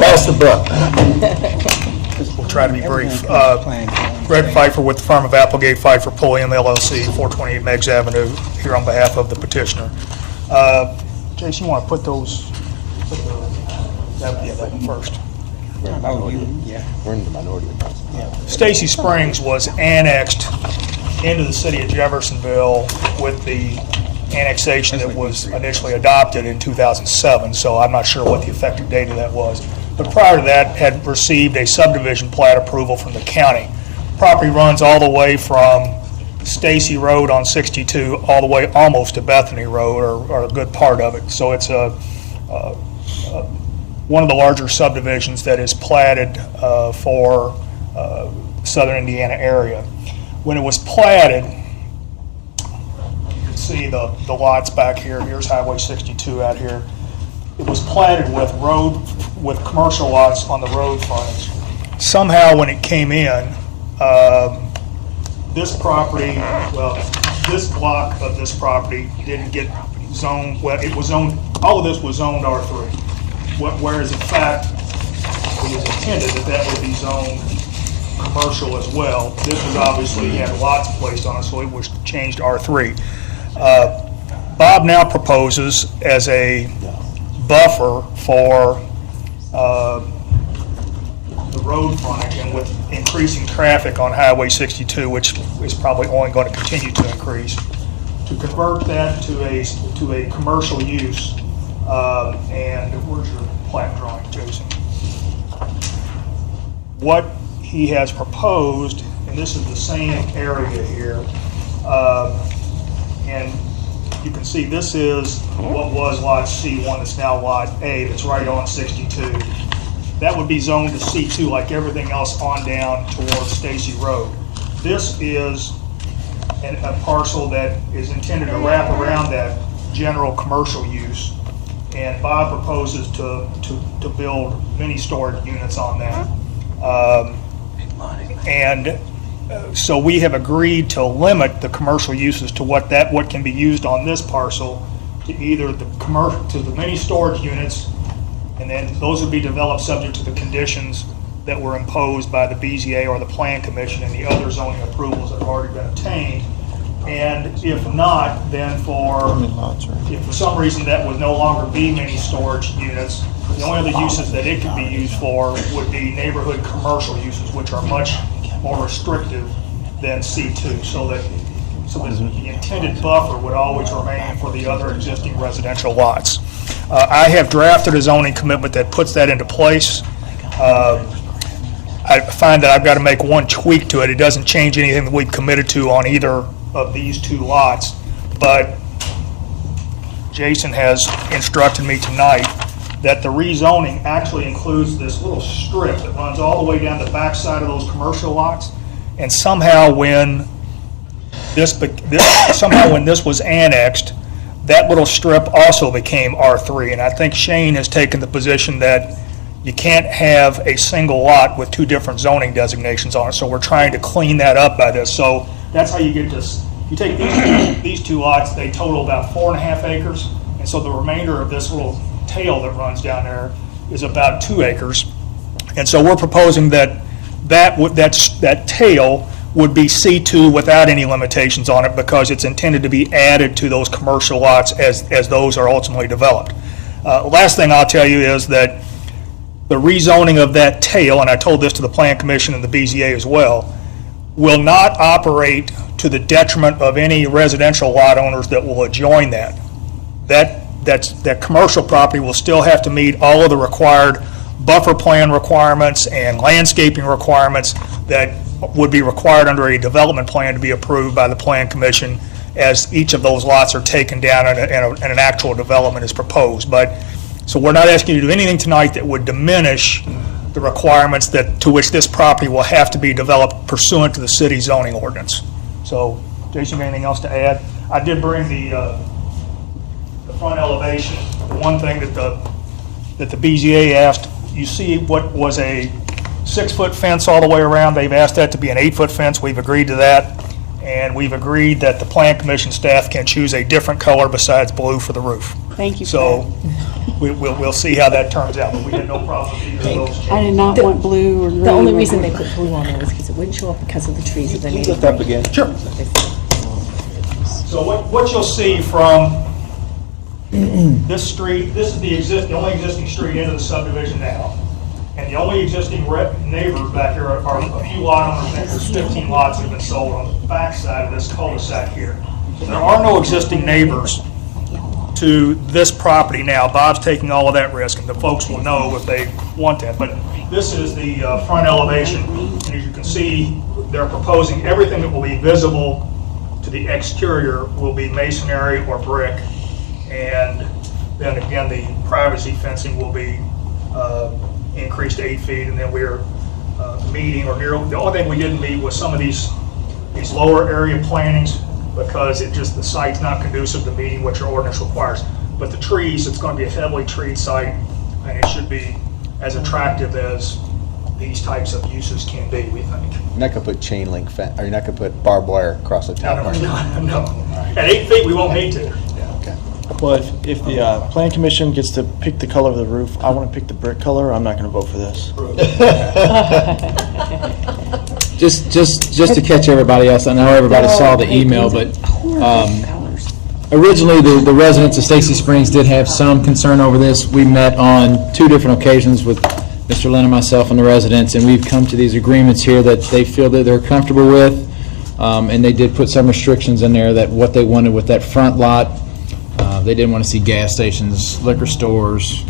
Pass the buck. We'll try to be brief. Greg Pfeiffer with the firm of Applegate Pfeiffer Pulliam LLC, 428 Meigs Avenue, here on behalf of the petitioner. Jason, you want to put those, that one first. We're in the minority. Stacy Springs was annexed into the city of Jeffersonville with the annexation that was initially adopted in 2007, so I'm not sure what the effective date of that was. but prior to that had received a subdivision plat approval from the county. Property runs all the way from Stacy Road on 62 all the way almost to Bethany Road, or a good part of it. So it's one of the larger subdivisions that is platted for southern Indiana area. When it was platted, you can see the lots back here. Here's Highway 62 out here. It was platted with commercial lots on the road frontage. Somehow when it came in, this property, well, this block of this property didn't get zoned, well, it was zoned, all of this was zoned R3. Whereas in fact, it was intended that would be zoned commercial as well. This was obviously, had lots placed on it, so it was changed R3. Bob now proposes as a buffer for the road frontage, and with increasing traffic on Highway 62, which is probably only going to continue to increase, to convert that to a commercial use. And where's your plat drawing, Jason? What he has proposed, and this is the same area here, and you can see this is what was Lot C1, that's now Lot A, that's right on 62. That would be zoned to C2 like everything else on down towards Stacy Road. This is a parcel that is intended to wrap around that general commercial use, and Bob proposes to build mini storage units on that. So we have agreed to limit the commercial uses to what can be used on this parcel, to either the mini storage units, and then those would be developed subject to the conditions that were imposed by the BZA or the Plan Commission and the other zoning approvals that have already been obtained. And if not, then if for some reason that would no longer be mini storage units, the only other uses that it could be used for would be neighborhood commercial uses, which are much more restrictive than C2, so that the intended buffer would always remain for the other existing residential lots. I have drafted a zoning commitment that puts that into place. I find that I've got to make one tweak to it. It doesn't change anything that we've committed to on either of these two lots, but Jason has instructed me tonight that the rezoning actually includes this little strip that runs all the way down the backside of those commercial lots, and somehow when this was annexed, that little strip also became R3, and I think Shane has taken the position that you can't have a single lot with two different zoning designations on it, so we're trying to clean that up by this. So that's how you get this. You take these two lots, they total about 4.5 acres, and so the remainder of this little tail that runs down there is about 2 acres. And so we're proposing that tail would be C2 without any limitations on it, because it's intended to be added to those commercial lots as those are ultimately developed. Last thing I'll tell you is that the rezoning of that tail, and I told this to the Plan Commission and the BZA as well, will not operate to the detriment of any residential lot owners that will adjoin that. That commercial property will still have to meet all of the required buffer plan requirements and landscaping requirements that would be required under a development plan to be approved by the Plan Commission as each of those lots are taken down and an actual development is proposed. So we're not asking you to do anything tonight that would diminish the requirements to which this property will have to be developed pursuant to the city zoning ordinance. So, Jason, anything else to add? I did bring the front elevation. The one thing that the BZA asked, you see what was a 6-foot fence all the way around. They've asked that to be an 8-foot fence. We've agreed to that, and we've agreed that the Plan Commission staff can choose a different color besides blue for the roof. Thank you. So we'll see how that turns out, but we had no problem with either of those changes. I did not want blue or green. The only or reason blue. they put blue on there was because it wouldn't show up because of the trees that they needed. Lift up again. Sure. So what you'll see from this street, this is the only existing street into the subdivision now. And the only existing neighbors back here are a few lot owners. I think there's 15 lots that have been sold on the back side of this cul-de-sac here. There are no existing neighbors to this property now. Bob's taking all of that risk, and the folks will know if they want that. But this is the front elevation, and as you can see, they're proposing everything that will be visible to the exterior will be masonry or brick, and then again, the privacy fencing will be increased to 8 feet, and then we're meeting, or near, the only thing we didn't meet was some of these lower area plantings, because the site's not conducive to meeting what your ordinance requires. But the trees, it's going to be a heavily treed site, and it should be as attractive as these types of uses can be, we think. You're not gonna put chain link fence, or you're not gonna put barbed wire across the top part? No. At 8 feet, we won't need to. Well, if the planning commission gets to pick the color of the roof, I want to pick the brick color, I'm not going to vote for this. Just to catch everybody else, I know everybody saw the email, but originally the residents of Stacy Springs did have some concern over this. We met on 2 different occasions with Mr. Lynn and myself and the residents, and we've come to these agreements here that they feel that they're comfortable with, and they did put some restrictions in there that what they wanted with that front lot. They didn't want to see gas stations, liquor stores,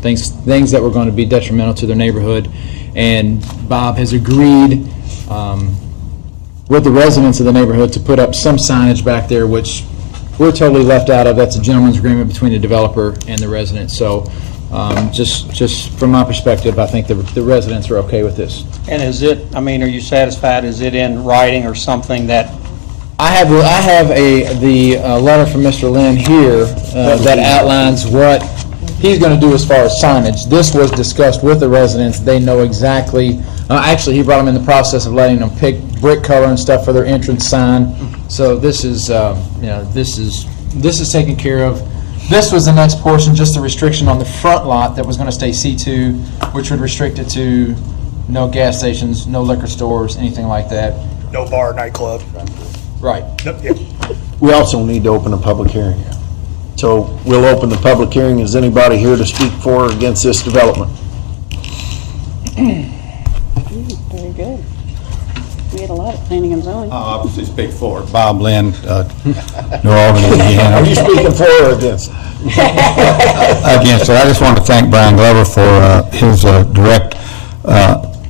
things that were going to be detrimental to their neighborhood. And Bob has agreed with the residents of the neighborhood to put up some signage back there, which we're totally left out of. That's a gentleman's agreement between the developer and the residents. So just from my perspective, I think the residents are okay with this. And is it, are you satisfied? Is it in writing or something that? I have the letter from Mr. Lynn here that outlines what he's going to do as far as signage. This was discussed with the residents. They know exactly. Actually, he brought them in the process of letting them pick brick color and stuff for their entrance sign. So this is, this is taken care of. This was the next portion, just the restriction on the front lot that was going to stay C2, which would restrict it to no gas stations, no liquor stores, anything like that. No bar, nightclub. Right. Yep. We also need to open a public hearing. So we'll open the public hearing. Is anybody here to speak for or against this development? Very good. We had a lot of planning and zoning. I'll obviously speak for it. Bob Lynn, New Albany, Indiana. Are you speaking for or against? Against it. I just want to thank Brian Glover for his direct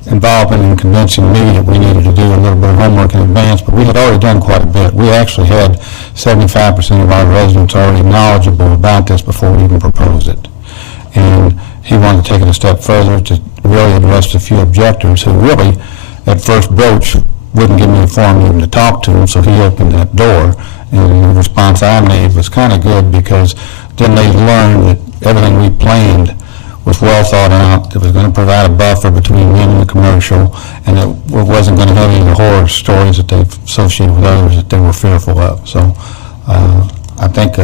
involvement in convincing me that we needed to do a little bit of homework in advance, but we had already done quite a bit. We actually had 75% of our residents already knowledgeable about this before we even proposed it. And he wanted to take it a step further to really address a few objectors who really, at first broach, wouldn't give me a forum even to talk to them, so he opened that door. And the response I made was kind of good, because then they learned that everything we planned was well thought out, that was going to provide a buffer between them and the commercial, and it wasn't going to have any of the horror stories that they've associated with others that they were fearful of. So I think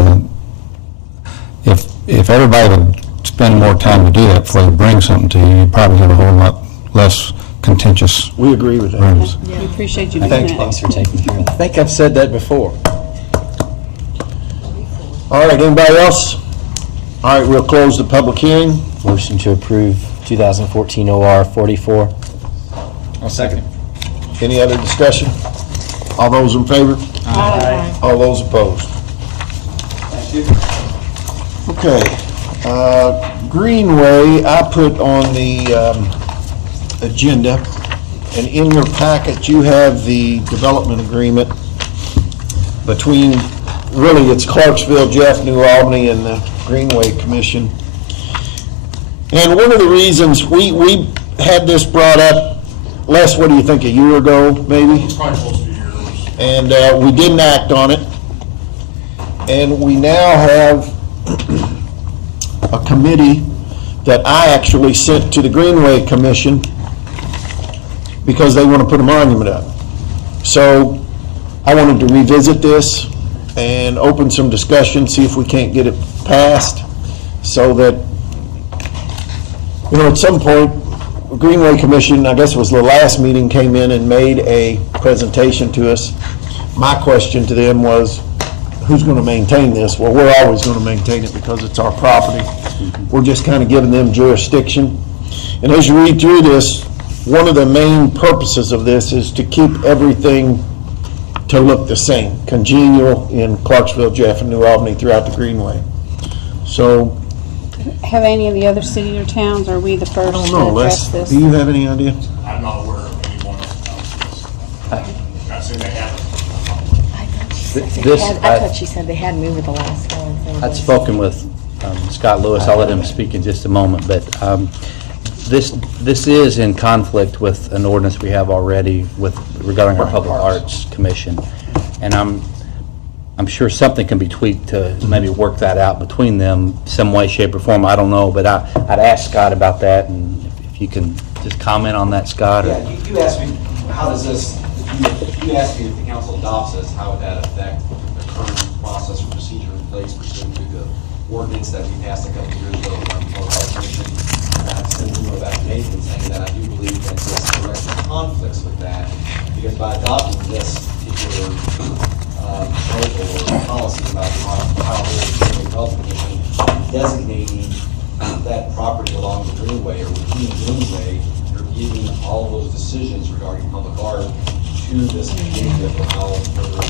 if everybody would spend more time to do that before they bring something to you, you'd probably have a whole lot less contentious. We agree with that. Rooms. We appreciate you doing that. Thanks for taking care of that. I think I've said that before. All right, anybody else? All right, we'll close the public hearing. Motion to approve 2014 OR 44. I'll second. Any other discussion? All those in favor? Aye. All those opposed? Thank you. Okay. Greenway, I put on the agenda, and in your packet, you have the development agreement between, really, it's Clarksville, Jeff, New Albany, and the Greenway Commission. And one of the reasons we had this brought up, Les, what do you think, a year ago, maybe? Probably close to years. And we didn't act on it. And we now have a committee that I actually sent to the Greenway Commission because they want to put a monument up. So I wanted to revisit this and open some discussion, see if we can't get it passed, so that, at some point, the Greenway Commission, I guess it was the last meeting, came in and made a presentation to us. My question to them was, who's going to maintain this? Well, we're always going to maintain it because it's our property. We're just kind of giving them jurisdiction. And as you read through this, one of the main purposes of this is to keep everything to look the same, congenial in Clarksville, Jeff, and New Albany throughout the Greenway. So Have any of the other city or towns, or are we the first I don't to know, address Les, this? do you have any idea? I'm not aware of anyone else. I've seen they have. I thought she said they had me with the last one. I'd spoken with Scott Lewis. I'll let him speak in just a moment, but this is in conflict with an ordinance we have already regarding our Public Arts Commission, and I'm sure something can be tweaked to maybe work that out between them, some way, shape, or form. I don't know, but I'd ask Scott about that, and if you can just comment on that, Scott. Or, Yeah, you asked me, how does this, you asked me if the council adopts this, how would that affect the current process or procedure in place pursuant to the ordinance that we passed a couple of years ago on the Public Arts Commission? And I sent an email back to Nathan saying that I do believe that this directly conflicts with that, because by adopting this particular proposal or policy about the Ohio Rural Development Commission designating that property along the Greenway or within the Greenway, you're giving all those decisions regarding public art to this committee of the Ohio River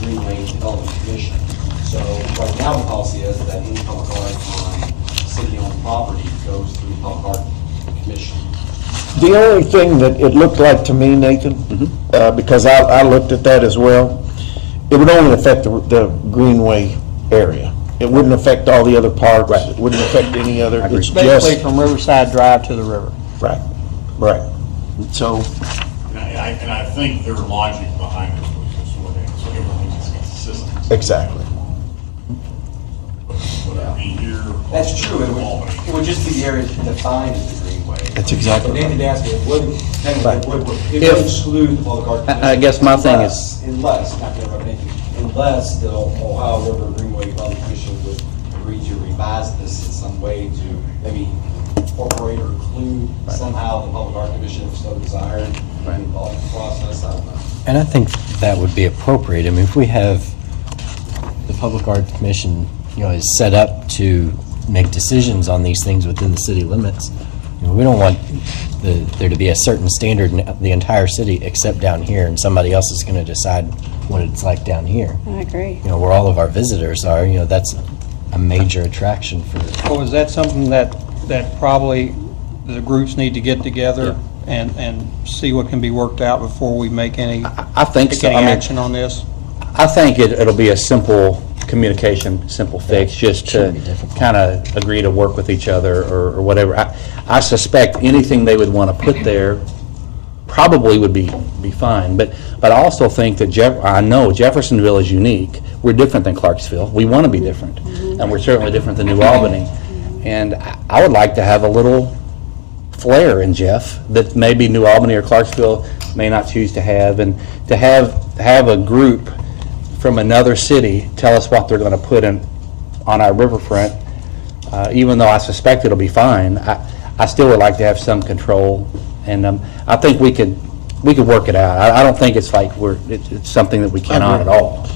Greenway Development Commission. So right now the policy is that any public art on city-owned property goes through the Public Art Commission. The only thing that it looked like to me, Nathan, because I looked at that as well, it would only affect the Greenway area. It wouldn't affect all the other parks. It wouldn't affect any other. It's Basically just from Riverside Drive to the river. right, right. So And I think their logic behind it was just so everything's consistent. exactly. Whether it be here. That's true, it would just be the area defined as the Greenway. That's exactly But Nathan right. asked me, it would If- exclude the Public Art Commission. I guess my thing is- Unless, not to interrupt Nathan, unless the Ohio River Greenway Development Commission would agree to revise this in some way to maybe incorporate or include somehow the Public Art Commission if so desired, involved in the process, I don't know. And I think that would be appropriate. I mean, if we have the Public Art Commission, is set up to make decisions on these things within the city limits, we don't want there to be a certain standard in the entire city except down here, and somebody else is going to decide what it's like down here. I agree. Where all of our visitors are, that's a major attraction for. Well, is that something that probably the groups need to get together and see what can be worked out before we make any I think so. any action on this? I think it'll be a simple communication, simple fix, just to kind of agree to work with each other or whatever. I suspect anything they would want to put there probably would be fine. But I also think that I know Jeffersonville is unique. We're different than Clarksville. We want to be different, and we're certainly different than New Albany. And I would like to have a little flair in Jeff that maybe New Albany or Clarksville may not choose to have, and to have a group from another city tell us what they're going to put in on our riverfront. Even though I suspect it'll be fine, I still would like to have some control, and I think we could work it out. I don't think it's like it's something that we cannot at all.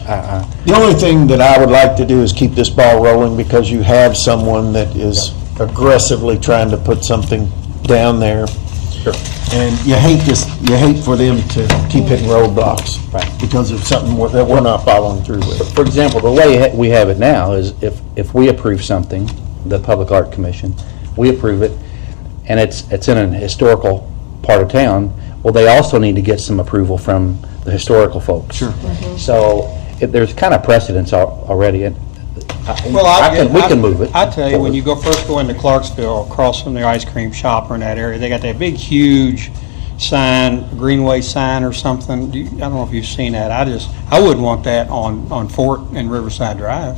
The only thing that I would like to do is keep this ball rolling, because you have someone that is aggressively trying to put something down there. Sure. And you hate for them to keep hitting roadblocks. Right. Because of something that we're not following through with. For example, the way we have it now is if we approve something, the Public Art Commission, we approve it, and it's in an historical part of town, well, they also need to get some approval from the historical folks. Sure. So there's kind of precedence already. And we can move it. I tell you, when you first go into Clarksville, across from the ice cream shop or in that area, they got that big, huge sign, Greenway sign or something. I don't know if you've seen that. I wouldn't want that on Fort and Riverside Drive.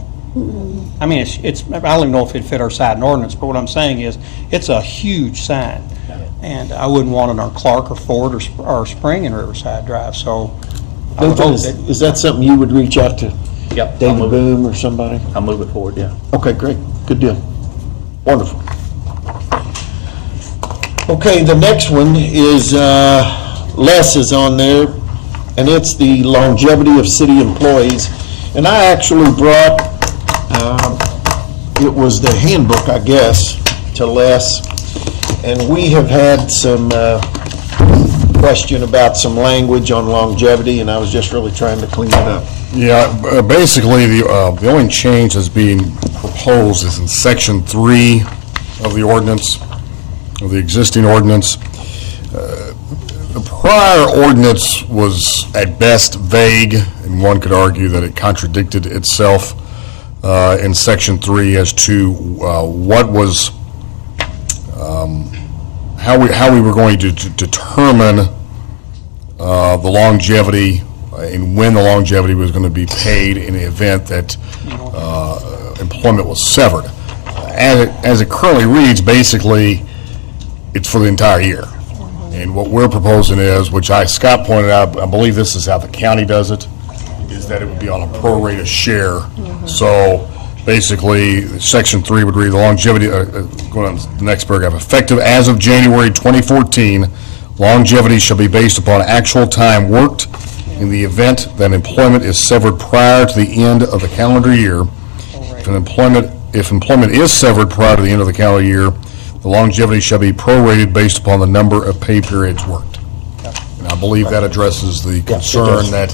I mean, it's I don't even know if it fit our siding ordinance, but what I'm saying is, it's a huge sign. And I wouldn't want it on Clark or Ford or Spring and Riverside Drive, so I would hope that. Is that something you would reach out to Yep. David Boom or somebody? I'll move it forward, yeah. Okay, great. Good deal. Wonderful. Okay, the next one is, Les is on there, and it's the longevity of city employees. And I actually brought, it was the handbook, I guess, to Les. And we have had some question about some language on longevity, and I was just really trying to clean it up. Yeah, basically, the only change that's being proposed is in Section 3, of the ordinance, of the existing ordinance. The prior ordinance was at best vague, and one could argue that it contradicted itself in Section 3 as to what was, how we were going to determine the longevity and when the longevity was going to be paid in the event that employment was severed. As it currently reads, basically, it's for the entire year. And what we're proposing is, which Scott pointed out, I believe this is how the county does it, is that it would be on a prorated share. So basically, Section 3 would read the longevity, going on to the next paragraph, effective as of January 2014, longevity shall be based upon actual time worked in the event that employment is severed prior to the end of the calendar year. If employment is severed prior to the end of the calendar year, the longevity shall be prorated based upon the number of pay periods worked. And I believe that addresses the concern that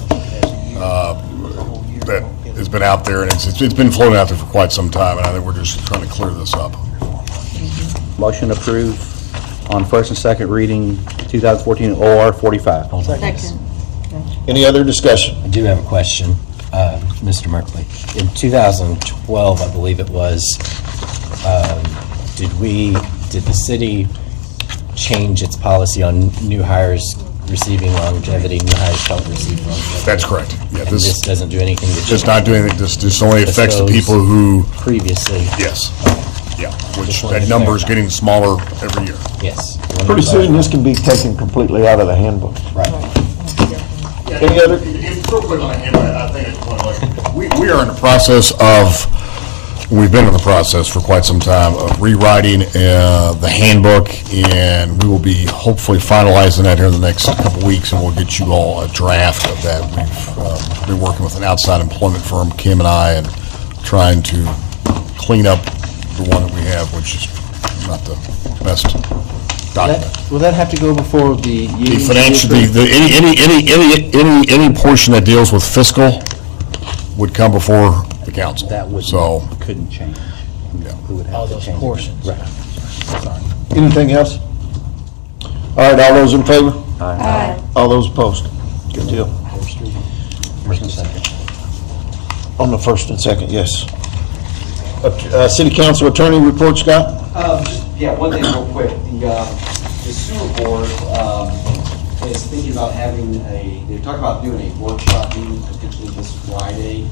has been out there, and it's been floating out there for quite some time, and I think we're just trying to clear this up. Motion approved on first and second reading, 2014 OR 45. Second. Any other discussion? I do have a question, Mr. Merkley. In 2012, I believe it was, did the city change its policy on new hires receiving longevity, new hires don't receive longevity? That's correct. Yeah, And this doesn't do anything to change? Just not doing anything, this only affects the This people who, previously. yes, yeah, which that number is getting smaller every year. Yes. Pretty soon, this can be taken completely out of the handbook. Right. Any other? Real quick on the handbook, I think it's one of We are in the process of, we've been in the process for quite some time of rewriting the handbook, and we will be hopefully finalizing that here in the next couple of weeks, and we'll get you all a draft of that. We've been working with an outside employment firm, Kim and I, and trying to clean up the one that we have, which is not the best document. Will that have to go before the The financial, any portion that deals with fiscal would come before the council. That would, So, couldn't change. yeah. We would have to change it. portions. Right. Anything else? All right, all those in favor? Aye. All those opposed? Good deal. First and second. On the first and second, yes. City Council Attorney report, Scott? One thing real quick. The sewer board is thinking about having they're talking about doing a workshop meeting potentially this Friday.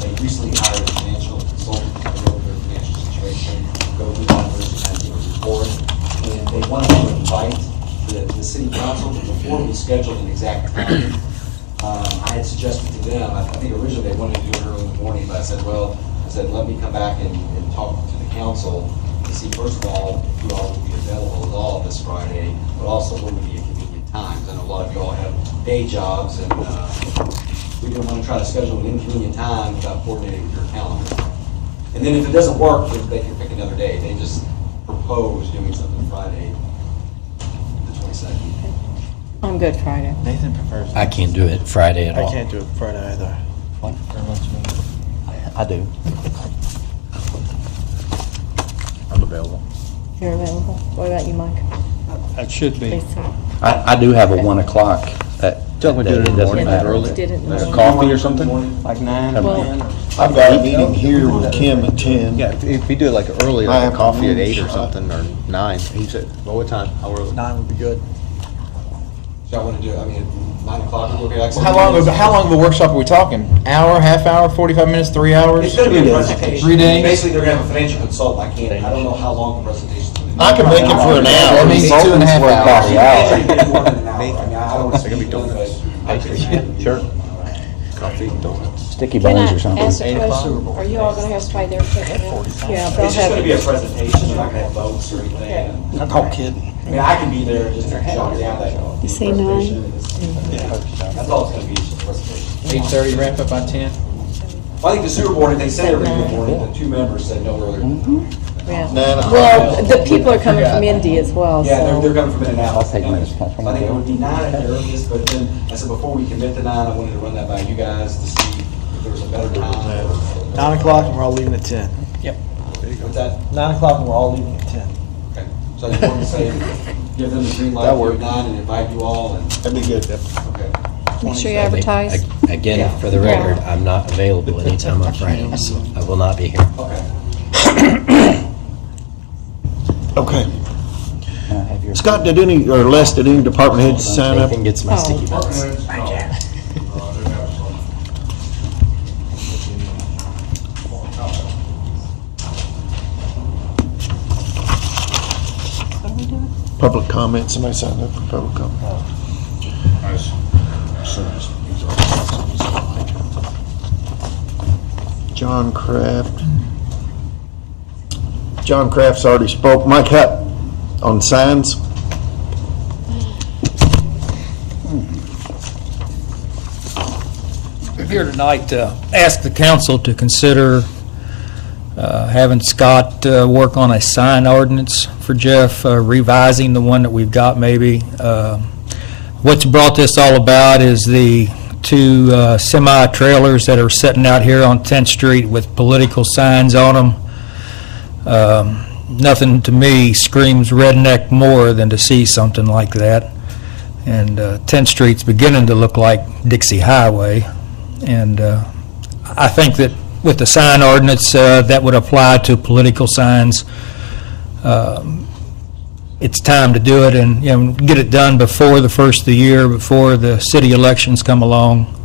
They recently hired a financial consultant to go over their financial situation, go through the numbers and do a report. And they wanted to invite the city council, but before we scheduled an exact time, I had suggested to them, I think originally they wanted to do it early in the morning, but I said, let me come back and talk to the council to see, first of all, if you all will be available at all this Friday, but also what would be a convenient time. I know a lot of you all have day jobs, and we didn't want to try to schedule an inconvenient time without coordinating with your calendar. And then if it doesn't work, they can pick another day. They just propose doing something Friday, the 22nd. I'm good Friday. Nathan prefers. I can't do it Friday at all. I can't do it Friday either. What? I do. I'm available. You're available. What about you, Mike? That should be. Lisa? I do have a 1 o'clock. Don't we do it in the doesn't morning, matter. early? Did it in the Like a morning. coffee or something? Like 9, Well- 10? I've got a meeting here with Kim at 10. Yeah, if we do it like early, like a Nine. coffee at 8 or something, or 9, he said, well, what time? How early? 9 would be good. So I want to do, 9 o'clock, okay? Like I said, How long of a workshop are we talking? Hour, half hour, 45 minutes, 3 hours? It's going to be a presentation. 3 days? Basically, they're going to have a financial consultant. I don't know how long the presentation's going to be. I can make it for an hour. That means 2.5 hours. Usually they do more than an hour. I don't want to Gonna be donuts. Sure. Coffee, donuts. Sticky Can I bones or something. ask a question? Are you all gonna have somebody there taking notes? Yeah, they'll It's just going to be a have, presentation. They're not going to have votes or anything. I'm not kidding. I can be there just to jot down that. You say 9? That's all it's going to be, just a presentation. 8:30, wrap up by 10? Well, I think the sewer board, if they said every good morning, the 2 members said no earlier. Yeah. 9 o'clock. Well, the people are coming from Indy as well, Yeah, they're so. coming from in and out. I'll take minutes. I think it would be 9 at the earliest, but then, I said, before we commit to 9, I wanted to run that by you guys to see if there was a better time. 9 o'clock, and we're all leaving at 10. Yep. With that, 9 o'clock, and we're all leaving at 10. okay. So I just wanted to say, give them the green light That for works. 9 and invite you all, and, That'd be good. okay. Make sure you advertise. Again, for the record, I'm not available anytime on Fridays, so I will not be here. Okay. Scott, did any, or Les, did any department heads sign up? Nathan gets my sticky notes. Public comment, somebody signed up for public comment? John Kraft. John Kraft's already spoke. Mike Hutt on signs. I'm here tonight to ask the council to consider having Scott work on a sign ordinance for Jeff, revising the one that we've got maybe. What's brought this all about is the two semi-trailers that are sitting out here on 10th Street with political signs on them. Nothing to me screams redneck more than to see something like that. And 10th Street's beginning to look like Dixie Highway. And I think that with the sign ordinance that would apply to political signs, it's time to do it and get it done before the first of the year, before the city elections come along.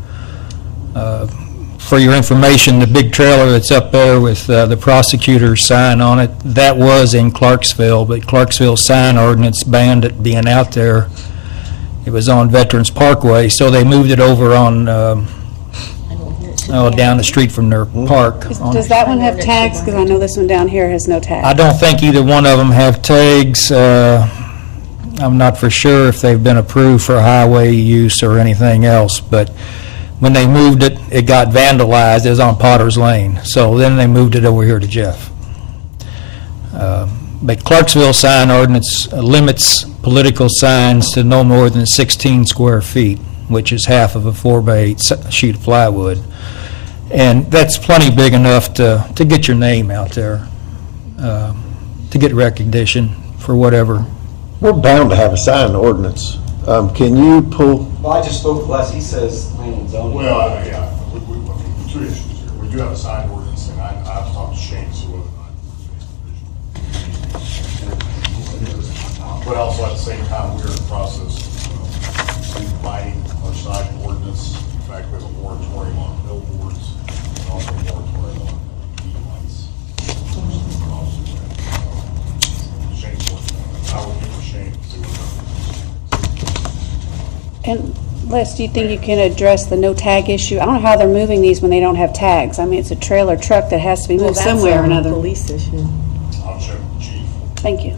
For your information, the big trailer that's up there with the prosecutor's sign on it, that was in Clarksville, but Clarksville sign ordinance banned it being out there. It was on Veterans Parkway, so they moved it over on down the street from their park. Does that one have tags? Because I know this one down here has no tags. I don't think either one of them have tags. I'm not for sure if they've been approved for highway use or anything else, but when they moved it, it got vandalized. It was on Potter's Lane. So then they moved it over here to Jeff. But Clarksville sign ordinance limits political signs to no more than 16 square feet, which is half of a 4x8 sheet of plywood. And that's plenty big enough to get your name out there, to get recognition for whatever. We're bound to have a sign ordinance. Can you pull? Well, I just spoke with Les, he says planning and zoning. Well, yeah, we two issues here. We do have a sign ordinance, and I've talked to Shane, so whether or not. But also at the same time, we're in the process of refining our sign ordinance. In fact, we have a moratorium on billboards, and also a moratorium on heat lights. Shane's working on it. I will get with Shane and see what happens. And Les, do you think you can address the no tag issue? I don't know how they're moving these when they don't have tags. I mean, it's a trailer truck that has to be moved somewhere or another. Police issue. I'll check with the chief. Thank you.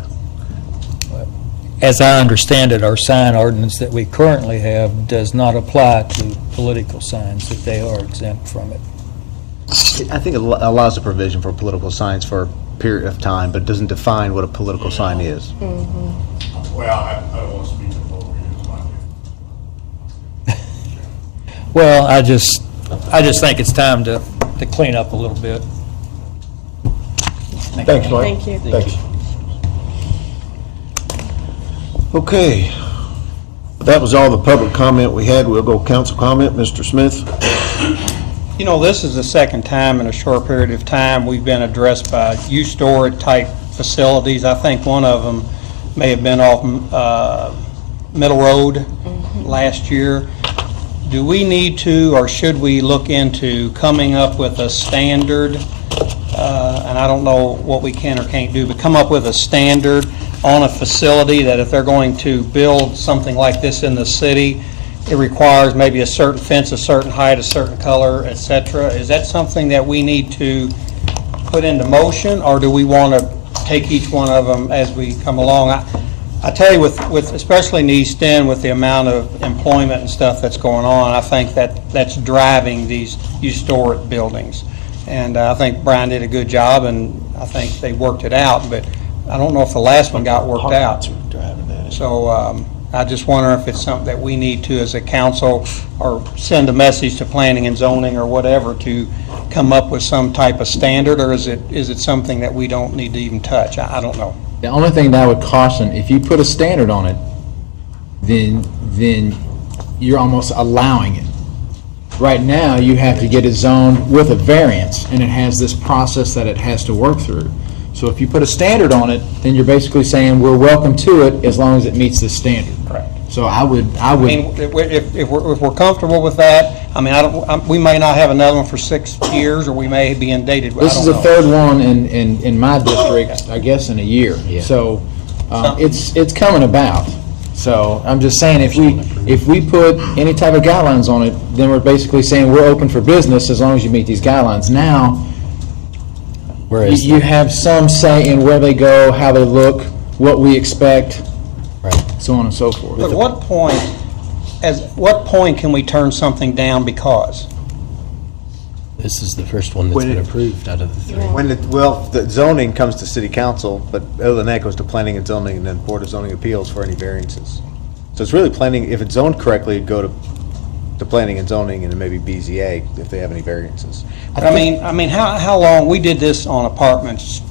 As I understand it, our sign ordinance that we currently have does not apply to political signs, that they are exempt from it. I think it allows a provision for political signs for a period of time, but doesn't define what a political sign is. Well, I don't want to speak to what we do, my opinion. Well, I just think it's time to clean up a little bit. Thanks, Mike. Thank you. Thanks. Okay. That was all the public comment we had. We'll go council comment. Mr. Smith? You know, this is the second time in a short period of time we've been addressed by U-Store type facilities. I think one of them may have been off Middle Road last year. Do we need to, or should we look into coming up with a standard, and I don't know what we can or can't do, but come up with a standard on a facility that if they're going to build something like this in the city, it requires maybe a certain fence, a certain height, a certain color, et cetera. Is that something that we need to put into motion, or do we want to take each one of them as we come along? I tell you, with especially in East End, with the amount of employment and stuff that's going on, I think that's driving these historic buildings. And I think Brian did a good job, and I think they worked it out, but I don't know if the last one got worked out. So I just wonder if it's something that we need to, as a council, or send a message to planning and zoning or whatever to come up with some type of standard, or is it something that we don't need to even touch? I don't know. The only thing that I would caution, if you put a standard on it, then you're almost allowing it. Right now, you have to get it zoned with a variance, and it has this process that it has to work through. So if you put a standard on it, then you're basically saying, we're welcome to it as long as it meets this standard. Correct. So I would. I mean, if we're comfortable with that, I mean, we may not have another one for 6 years, or we may be inundated. This is the third one in my district, I guess, in a year. So it's coming about. So I'm just saying, if we put any type of guidelines on it, then we're basically saying we're open for business as long as you meet these guidelines. Now, you have some say in where they go, how they look, what we expect, so on and so forth. At what point can we turn something down because? This is the first one that's been approved out of the three. The zoning comes to city council, but other than that goes to planning and zoning and then Board of Zoning Appeals for any variances. So it's really planning, if it's zoned correctly, it'd go to planning and zoning and then maybe BZA if they have any variances. I mean, how long, we did this on apartments,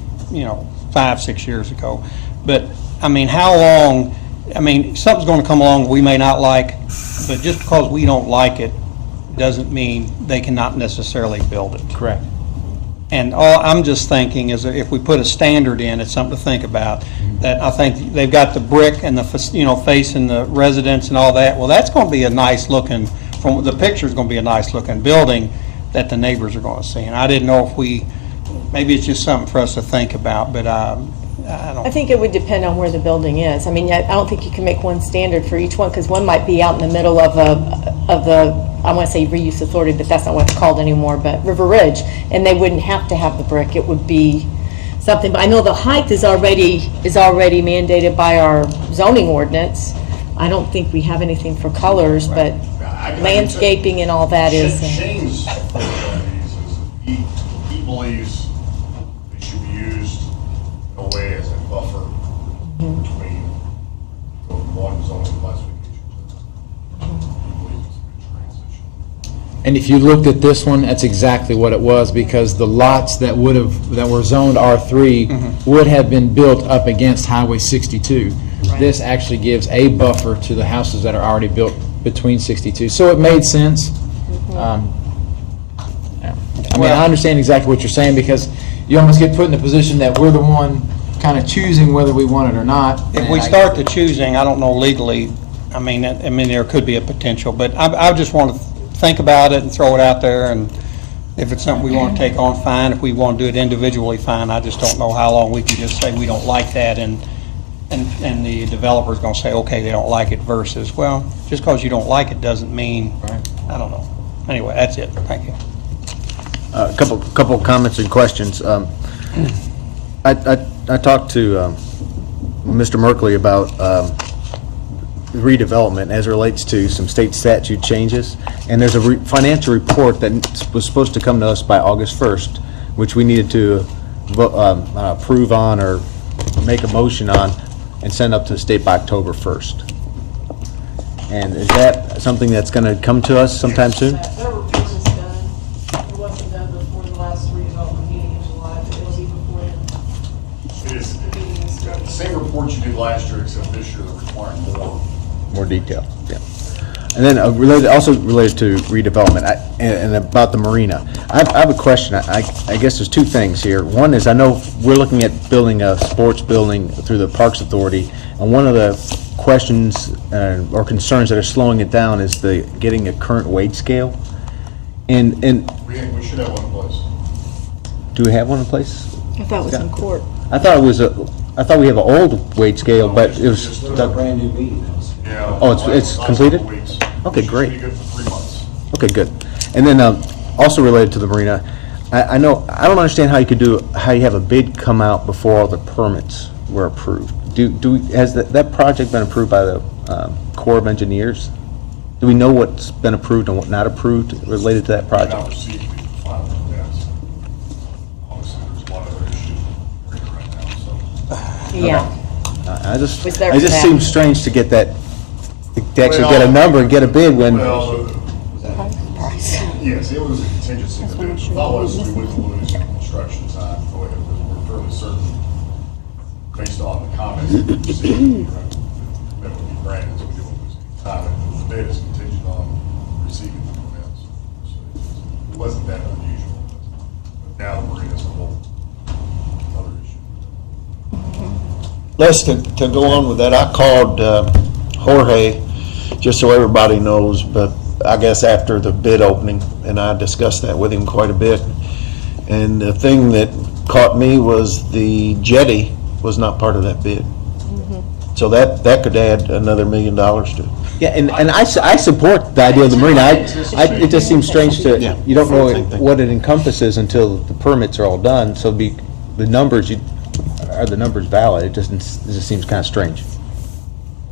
5, 6 years ago, but, I mean, how long, something's going to come along we may not like, but just because we don't like it doesn't mean they cannot necessarily build it. Correct. And all I'm just thinking is that if we put a standard in, it's something to think about, that I think they've got the brick and the, facing the residents and all that. Well, that's going to be a nice looking, from the picture's going to be a nice looking building that the neighbors are going to see. And I didn't know if maybe it's just something for us to think about, but I don't. I think it would depend on where the building is. I mean, I don't think you can make one standard for each one, because one might be out in the middle of the, I want to say reuse authority, but that's not what it's called anymore, but River Ridge, and they wouldn't have to have the brick. It would be something, but I know the height is already mandated by our zoning ordinance. I don't think we have anything for colors, but landscaping and all that is. Shane's he believes it should be used in a way as a buffer between the one zoning classification. And if you looked at this one, that's exactly what it was, because the lots that were zoned R3 would have been built up against Highway 62. This actually gives a buffer to the houses that are already built between 62. So it made sense. I understand exactly what you're saying, because you almost get put in the position that we're the one kind of choosing whether we want it or not. If we start the choosing, I don't know legally, I mean, there could be a potential, but I just want to think about it and throw it out there, and if it's something we want to take on, fine. If we want to do it individually, fine. I just don't know how long we can just say we don't like that, and the developer's going to say, okay, they don't like it, versus, well, just because you don't like it doesn't mean, I don't know. Anyway, that's it. Thank you. A couple comments and questions. I talked to Mr. Merkley about redevelopment as it relates to some state statute changes, and there's a financial report that was supposed to come to us by August 1st, which we needed to approve on or make a motion on and send up to the state by October 1st. And is that something that's going to come to us sometime soon? That report was done. It wasn't done before the last redevelopment meeting in July, but it'll be before then. It is the same report you did last year, except this year they're requiring more detail. Yeah. And then also related to redevelopment and about the marina. I have a question. I guess there's two things here. One is, I know we're looking at building a sports building through the Parks Authority, and one of the questions or concerns that are slowing it down is getting a current wage scale. And we should have one in place. Do we have one in place? I thought it was in court. I thought we have an old wage scale, but it was brand new meeting. Yeah. Oh, it's completed? Okay, great. Should be good for 3 months. Okay, good. And then also related to the marina, I know, I don't understand how you have a bid come out before all the permits were approved. Has that project been approved by the Corps of Engineers? Do we know what's been approved and what not approved related to that project? Not received the final permits. Obviously, there's a lot of other issues right now, so. Yeah. It just Was there for that? seems strange to get that, to actually get a number and get a bid when. Well, Yes, it was a contingency. The thought was we wouldn't lose construction time. Go ahead, because we're fairly certain, based on the comments that we've received, that would be granted, so we didn't lose any time. And the bid is contingent on receiving the permits. So it wasn't that unusual. But now we're in this whole other issue. Les, to go on with that, I called Jorge, just so everybody knows, but I guess after the bid opening, and I discussed that with him quite a bit. And the thing that caught me was the jetty was not part of that bid. So that could add another $1 million to it. Yeah, and I support the idea of the marina. It just seems strange to, you don't know what it encompasses until the permits are all done, so the numbers, are the numbers valid? It just seems kind of strange.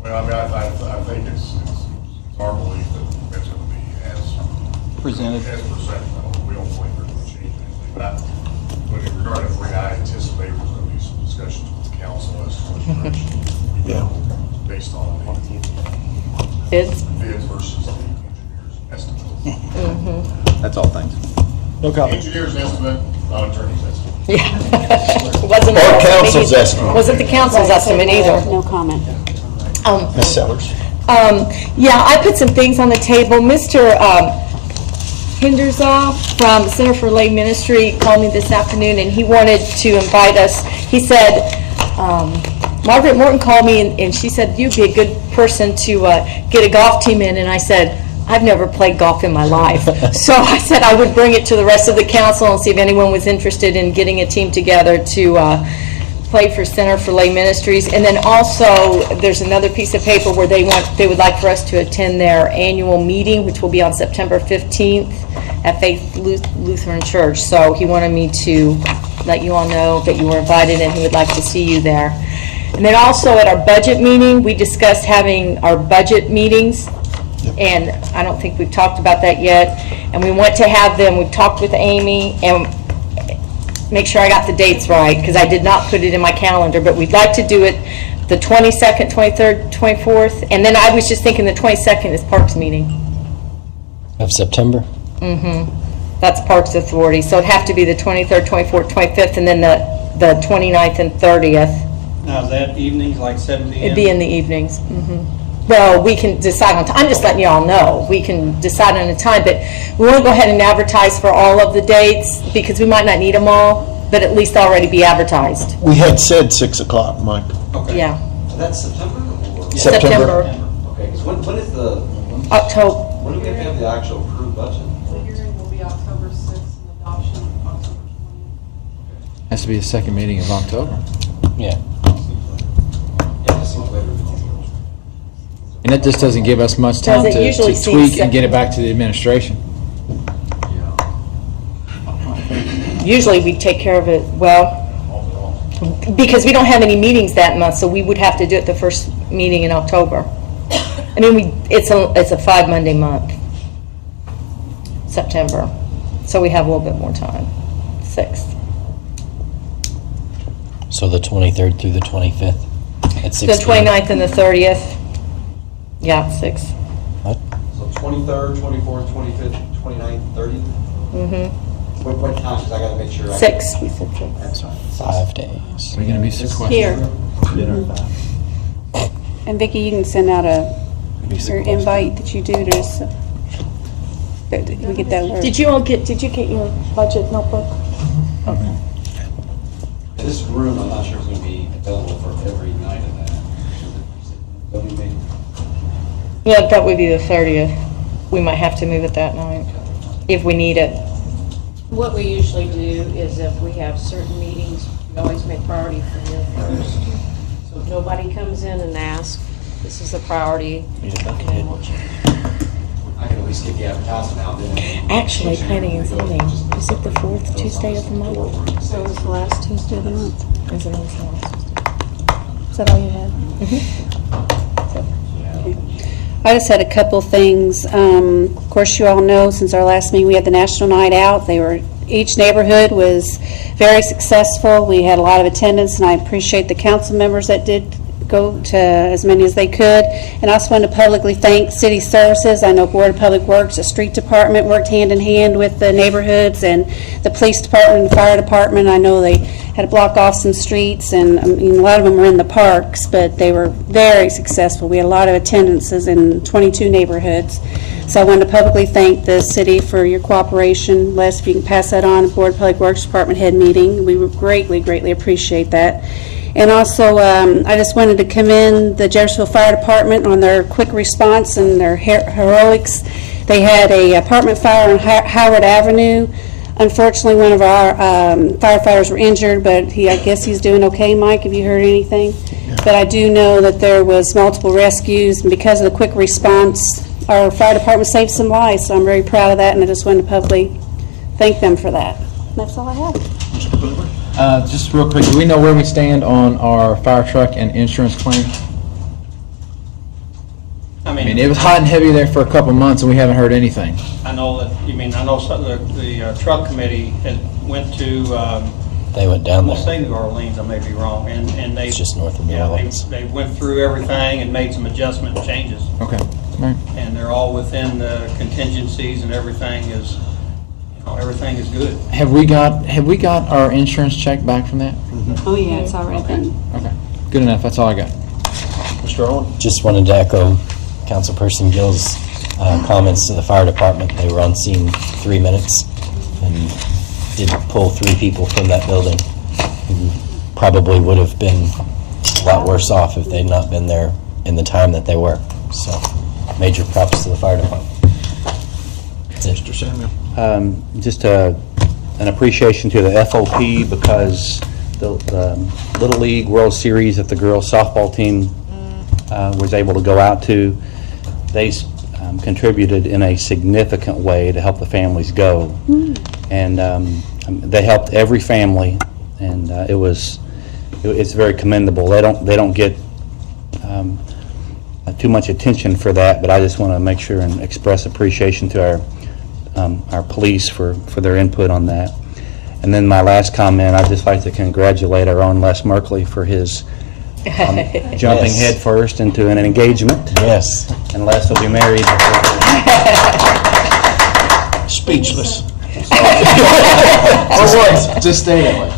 Well, I mean, I think it's our belief that it's going to be as presented. We don't believe we're going to change anything. But in regard to the marina, I anticipate there's going to be some discussions with the council as to what direction we go based on the bids versus the engineer's estimate. That's all, thanks. No comment. Engineer's estimate, not attorney's estimate. Wasn't Or council's estimate. Wasn't the council's estimate either. No comment. Ms. Sellers? Yeah, I put some things on the table. Mr. Hinderzaw from Center for Lay Ministry called me this afternoon, and he wanted to invite us. He said, Margaret Morton called me, and she said, you'd be a good person to get a golf team in. And I said, I've never played golf in my life. So I said I would bring it to the rest of the council and see if anyone was interested in getting a team together to play for Center for Lay Ministries. And then also, there's another piece of paper where they would like for us to attend their annual meeting, which will be on September 15th at Faith Lutheran Church. So he wanted me to let you all know that you were invited and he would like to see you there. And then also at our budget meeting, we discussed having our budget meetings. And I don't think we've talked about that yet. And we want to have them, we've talked with Amy, and make sure I got the dates right, because I did not put it in my calendar, but we'd like to do it the 22nd, 23rd, 24th, and then I was just thinking the 22nd is Parks meeting. Of September? That's Parks Authority, so it'd have to be the 23rd, 24th, 25th, and then the 29th and 30th. Now, is that evenings, like 7 p.m.? It'd be in the evenings. Well, we can decide on time. I'm just letting you all know. We can decide on a time, but we want to go ahead and advertise for all of the dates because we might not need them all, but at least already be advertised. We had said 6 o'clock, Mike. Okay. Yeah. So that's September or? September. Okay, because when is the? October. When do we have to have the actual approved budget? The hearing will be October 6th and adoption October 20th. Has to be the second meeting of October. Yeah. Yeah, this seems later. And that just doesn't give us much time Doesn't to usually to seem tweak sep- and get it back to the administration. Usually we take care of it, well, because we don't have any meetings that month, so we would have to do it the first meeting in October. I mean, it's a 5 Monday month, September, so we have a little bit more time, 6th. So the 23rd through the 25th at 6 The p.m. 29th and the 30th, yeah, 6. What? So 23rd, 24th, 25th, 29th, 30th? What time? Because I got to make sure. 6, we said 6. That's fine. 5 days. We're going to be sequestered. Here. And Vicki, you can send out your invite that you do to us. That we get that alert. Did you get your budget notebook? Okay. This room, I'm not sure if it's going to be available for every night of that. Don't you mean? Yeah, that would be the 30th. We might have to move it that night, if we need it. What we usually do is if we have certain meetings, we always make priority for you first. So if nobody comes in and asks, this is the priority, and then we'll change. I can at least get the advertisement out then. Actually, planning and zoning, is it the 4th Tuesday of the month? So it's the last Tuesday of the month. Is it always the last Tuesday? Is that all you had? Okay. I just had a couple things. Of course, you all know, since our last meeting, we had the National Night Out. Each neighborhood was very successful. We had a lot of attendance, and I appreciate the council members that did go to as many as they could. And I also want to publicly thank City Services. I know Board of Public Works, the Street Department worked hand in hand with the neighborhoods, and the Police Department and the Fire Department. I know they had to block off some streets, and I mean, a lot of them were in the parks, but they were very successful. We had a lot of attendances in 22 neighborhoods. So I wanted to publicly thank the city for your cooperation. Les, if you can pass that on at Board of Public Works Department head meeting, we would greatly, greatly appreciate that. And also, I just wanted to commend the Jeffersonville Fire Department on their quick response and their heroics. They had a apartment fire on Howard Avenue. Unfortunately, one of our firefighters were injured, but I guess he's doing okay. Mike, have you heard anything? Yeah. But I do know that there was multiple rescues, and because of the quick response, our fire department saved some lives, so I'm very proud of that, and I just wanted to publicly thank them for that. And that's all I have. Just real quick, do we know where we stand on our fire truck and insurance claim? I mean, it was hot and heavy there for a couple months, and we haven't heard anything. I know that, I know the truck committee went to, They went down I'm there. saying New Orleans, I may be wrong, and they. It's just north of New Yeah, Orleans. they went through everything and made some adjustment changes. Okay, all right. And they're all within the contingencies, and everything is, everything is good. Have we got our insurance check back from that? Oh, yeah, it's already done. Okay, good enough, that's all I got. Mr. Owen? Just wanted to echo Councilperson Gill's comments to the fire department. They were on scene 3 minutes and did pull 3 people from that building who probably would have been a lot worse off if they'd not been there in the time that they were. So, major props to the fire department. That's it. Mr. Samuel? Just an appreciation to the FOP because the Little League World Series that the girls softball team was able to go out to, they contributed in a significant way to help the families go. And they helped every family, and it's very commendable. They don't get too much attention for that, but I just want to make sure and express appreciation to our police for their input on that. And then my last comment, I'd just like to congratulate our own Les Merkley for his jumping Yes. head first into an engagement. Yes. And Les will be married. Speechless. Just stay that way.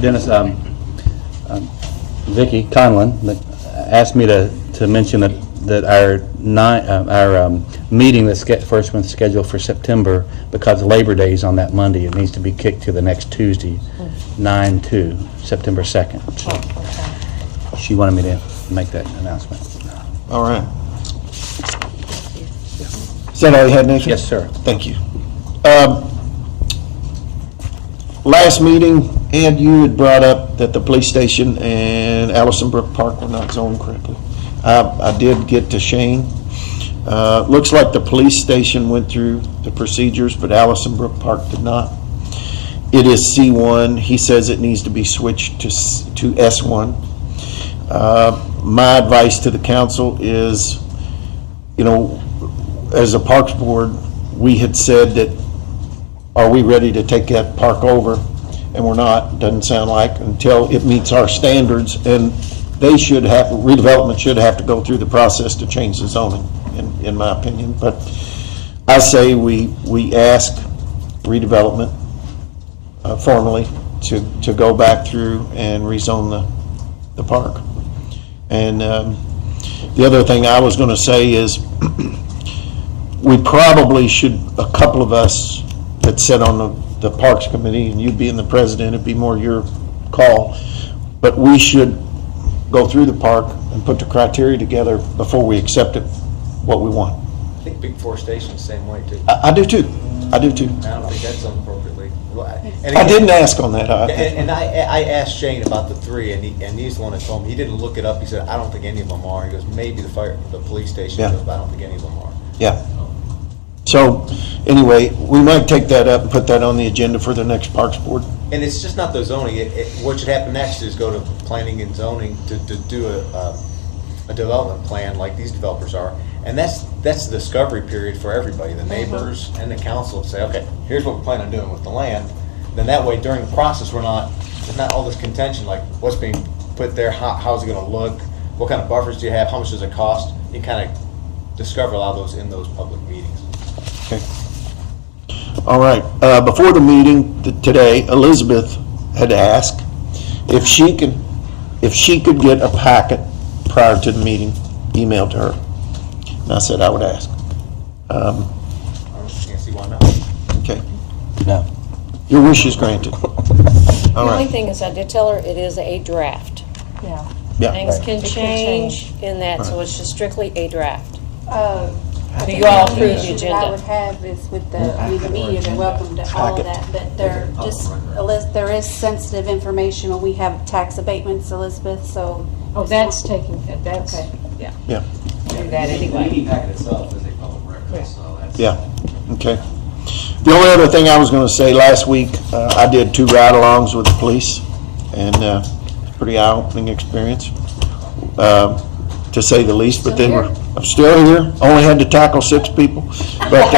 Dennis, Vicki Conlon asked me to mention that our meeting that's first one scheduled for September, because Labor Day is on that Monday, it needs to be kicked to the next Tuesday, 9/2, September 2nd. So she wanted me to make that announcement. All right. Is that all you had, Nathan? Yes, sir. Thank you. Last meeting, Ed, you had brought up that the police station and Allison Brook Park were not zoned correctly. I did get to Shane. Looks like the police station went through the procedures, but Allison Brook Park did not. It is C1. He says it needs to be switched to S1. My advice to the council is, as a Parks Board, we had said that, are we ready to take that park over? And we're not, doesn't sound like, until it meets our standards. And redevelopment should have to go through the process to change the zoning, in my opinion. But I say we ask redevelopment formally to go back through and rezone the park. And the other thing I was going to say is we probably should, a couple of us that sit on the Parks Committee, and you being the president, it'd be more your call, but we should go through the park and put the criteria together before we accept it, what we want. I think Big Four Station's the same way, too. I do too. I do too. I don't think that's done appropriately. I didn't ask on that. And I asked Shane about the 3, and he's the one that told me, he didn't look it up, he said, I don't think any of them are. He goes, maybe the police station, Yeah. but I don't think any of them are. Yeah. So, anyway, we might take that up and put that on the agenda for the next Parks Board. And it's just not the zoning. What should happen next is go to planning and zoning to do a development plan like these developers are. And that's the discovery period for everybody, the neighbors and the council, to say, okay, here's what we plan on doing with the land. Then that way, during the process, there's not all this contention, like what's being put there, how's it gonna look, what kind of buffers do you have, how much does it cost? You kind of discover a lot of those in those public meetings. Okay. All right, before the meeting today, Elizabeth had asked if she could get a packet prior to the meeting emailed to her. And I said I would ask. Can't see why not. Okay. No. Your wish is granted. The All only right. thing is, I did tell her it is a draft. Yeah. Yeah. Things can It can change change. in that, so it's just strictly a draft. I think You all the approve the issue that agenda. I would have is with the media, they're welcome to all of that, but there is sensitive information when we have tax abatements, Elizabeth, so. Oh, that's taking, that's, yeah. Yeah. Do that The anyway. meeting packet itself is a public record, so that's. Yeah, okay. The only other thing I was gonna say, last week, I did 2 ride-alongs with the police, and pretty eye-opening experience, to say the least, but then I'm still here, only had to tackle 6 people. But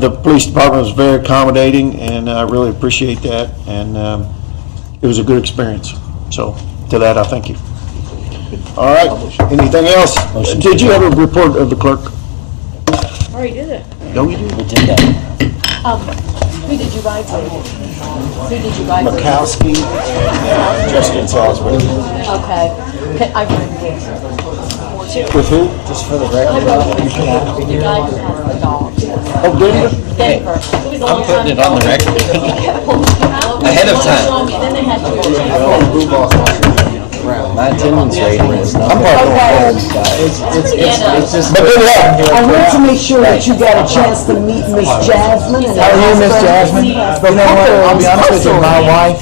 the police department was very accommodating, and I really appreciate that, and it was a good experience. So, to that, I thank you. All right, anything else? Did you have a report of the clerk? Already did it. No, you didn't. We did that. Who did you write to? Who did you write to? Makowski and Justin Salisbury. Okay. I read this. With who? Just for the record, you can have The guy who has the dog. Oh, Denver? Denver. I'm putting it on the record. Ahead of time. And then they had to. My attendance rating is not. I'm part of the guys. It's just. But I wanted to make sure that you got a chance to meet Miss Jasmine. How are you, Miss Jasmine? You know what, I'll be honest with you, my wife,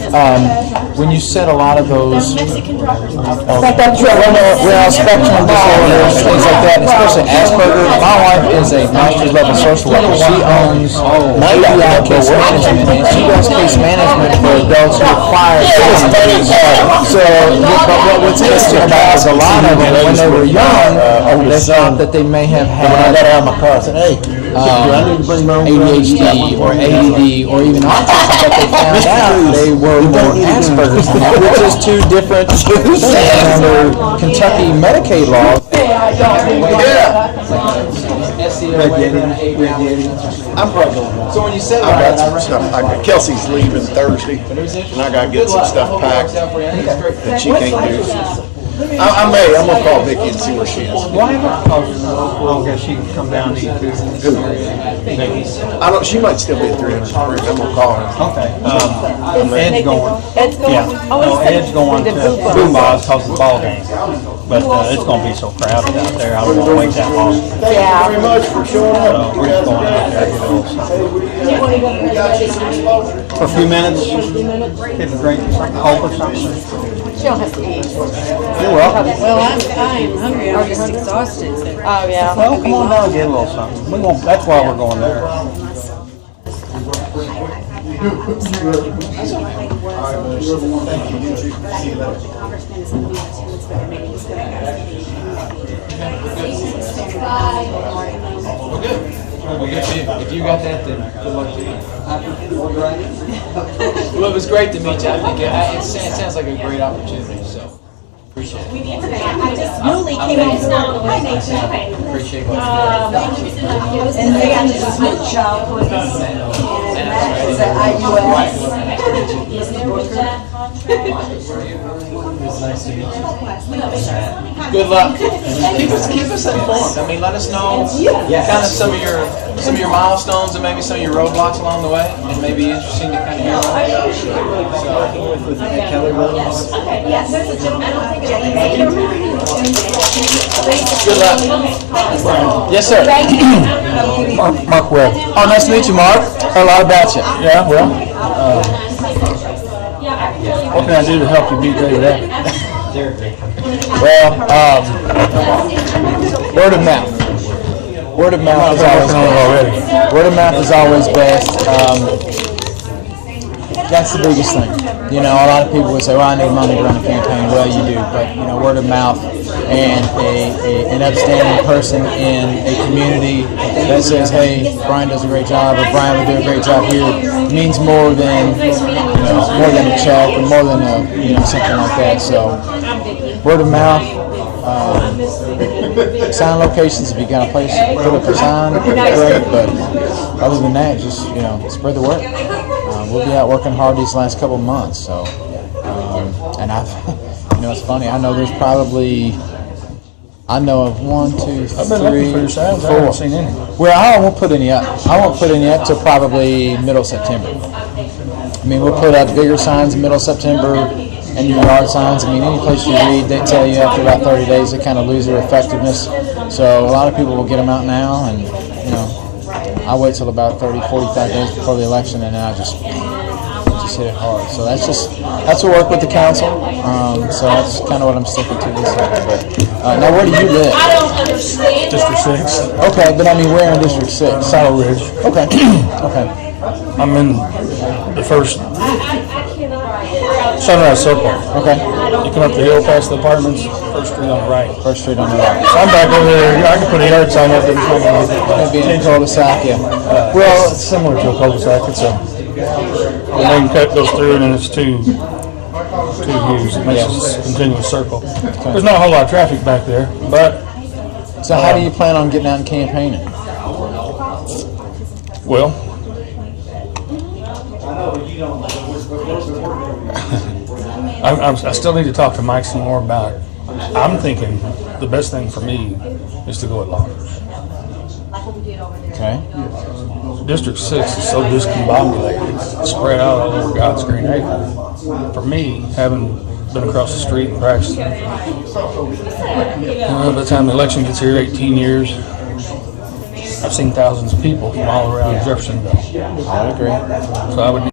when you said a lot of those, Mexican droppers. well, spectrum disorders, things like that, especially Asperger's, my wife is a master's level social worker. She owns ADI Case Management, and she does case management for adults who require. So, but what's interesting about is a lot of them, when they were young, they thought that they may have had ADHD or ADD or even autism, but they found out they were more Asperger's, which is 2 different things under Kentucky Medicaid law. I'm probably going. So when you said I got some stuff. Kelsey's leaving Thursday, and I gotta get some stuff packed that she can't do. I'm gonna call Vicki and see where she is. Why not? I'll guess she can come down to eat food. I don't, she might still be at 300 Springs. I'm gonna call her. Okay. Ed's going. Ed's going? Yeah. Oh, No, Ed's going to Boom Boomba's because of the ball game. But it's going to be so crowded out there, I don't want to wait that long. Yeah. Very much for showing up. So we're just going out there, get a little something. For a few minutes, get a drink, something, Coke or something. She don't have to eat. You're welcome. Well, I'm hungry, I'm just exhausted. Oh, yeah. Well, come on down and get a little something. We won't, that's why we're going there. If you got that, then good luck to you. Well, it was great to meet you. I think it sounds like a great opportunity, so appreciate it. I just newly came in. Appreciate what And they got this new child with us. And that is at IUS. It's nice to meet you. Good luck. Keep us informed. I mean, let us know kind of some of your milestones and maybe some of your roadblocks along the way. It may be interesting to kind of hear about it. With Kelly Williams. Yes, there's a gentleman. Good luck. Yes, sir. Mark Webb. Oh, nice to meet you, Mark. Heard a lot about you. Yeah, well, what can I do to help you beat David Evans? Well, word of mouth. Word of mouth is always best. Word of mouth is always best. That's the biggest thing. You know, a lot of people would say, well, I need money to run a campaign. Well, you do, but, you know, word of mouth and an upstanding person in a community that says, hey, Brian does a great job, or Brian would do a great job here, means more than, you know, more than a check or more than something like that. So word of mouth, sign locations, if you got a place to put up a sign, great, but other than that, just, spread the word. We'll be out working hard these last couple of months, so, and I've, it's funny, I know there's probably, I know of 1, 2, 3, I've been looking for your signs, I haven't seen any. Well, I won't put any up. I won't put any up till probably middle September. I mean, we'll put up bigger signs in middle September, and your yard signs. I mean, any place you read, they tell you after about 30 days they kind of lose their effectiveness. So a lot of people will get them out now, and I wait till about 30, 45 days before the election, and then I just hit it hard. So that's a work with the council. So that's kind of what I'm sticking to this year. But now, where do you live? District 6. Okay, but I mean, where in District 6? Saddle Ridge. Okay. Okay. I'm in the first Sunrise Circle. Okay. You come up the hill past the apartments, first street on the right. First street on the right. So I'm back over there. I can put a yard sign up. It's not going to It'd be in a cul-de-sac, yeah. Well, it's similar to a cul-de-sac. It's the main cut goes through, and then it's two views. It makes a continuous circle. There's not a whole lot of traffic back there, but. So how do you plan on getting out and campaigning? Well, I still need to talk to Mike some more about it. I'm thinking the best thing for me is to go at large. Okay. District 6 is so discombobulated, spread out all over God's green acre. For me, having been across the street and practicing, by the time the election gets here, 18 years, I've seen thousands of people from all around Jeffersonville. I agree. So I would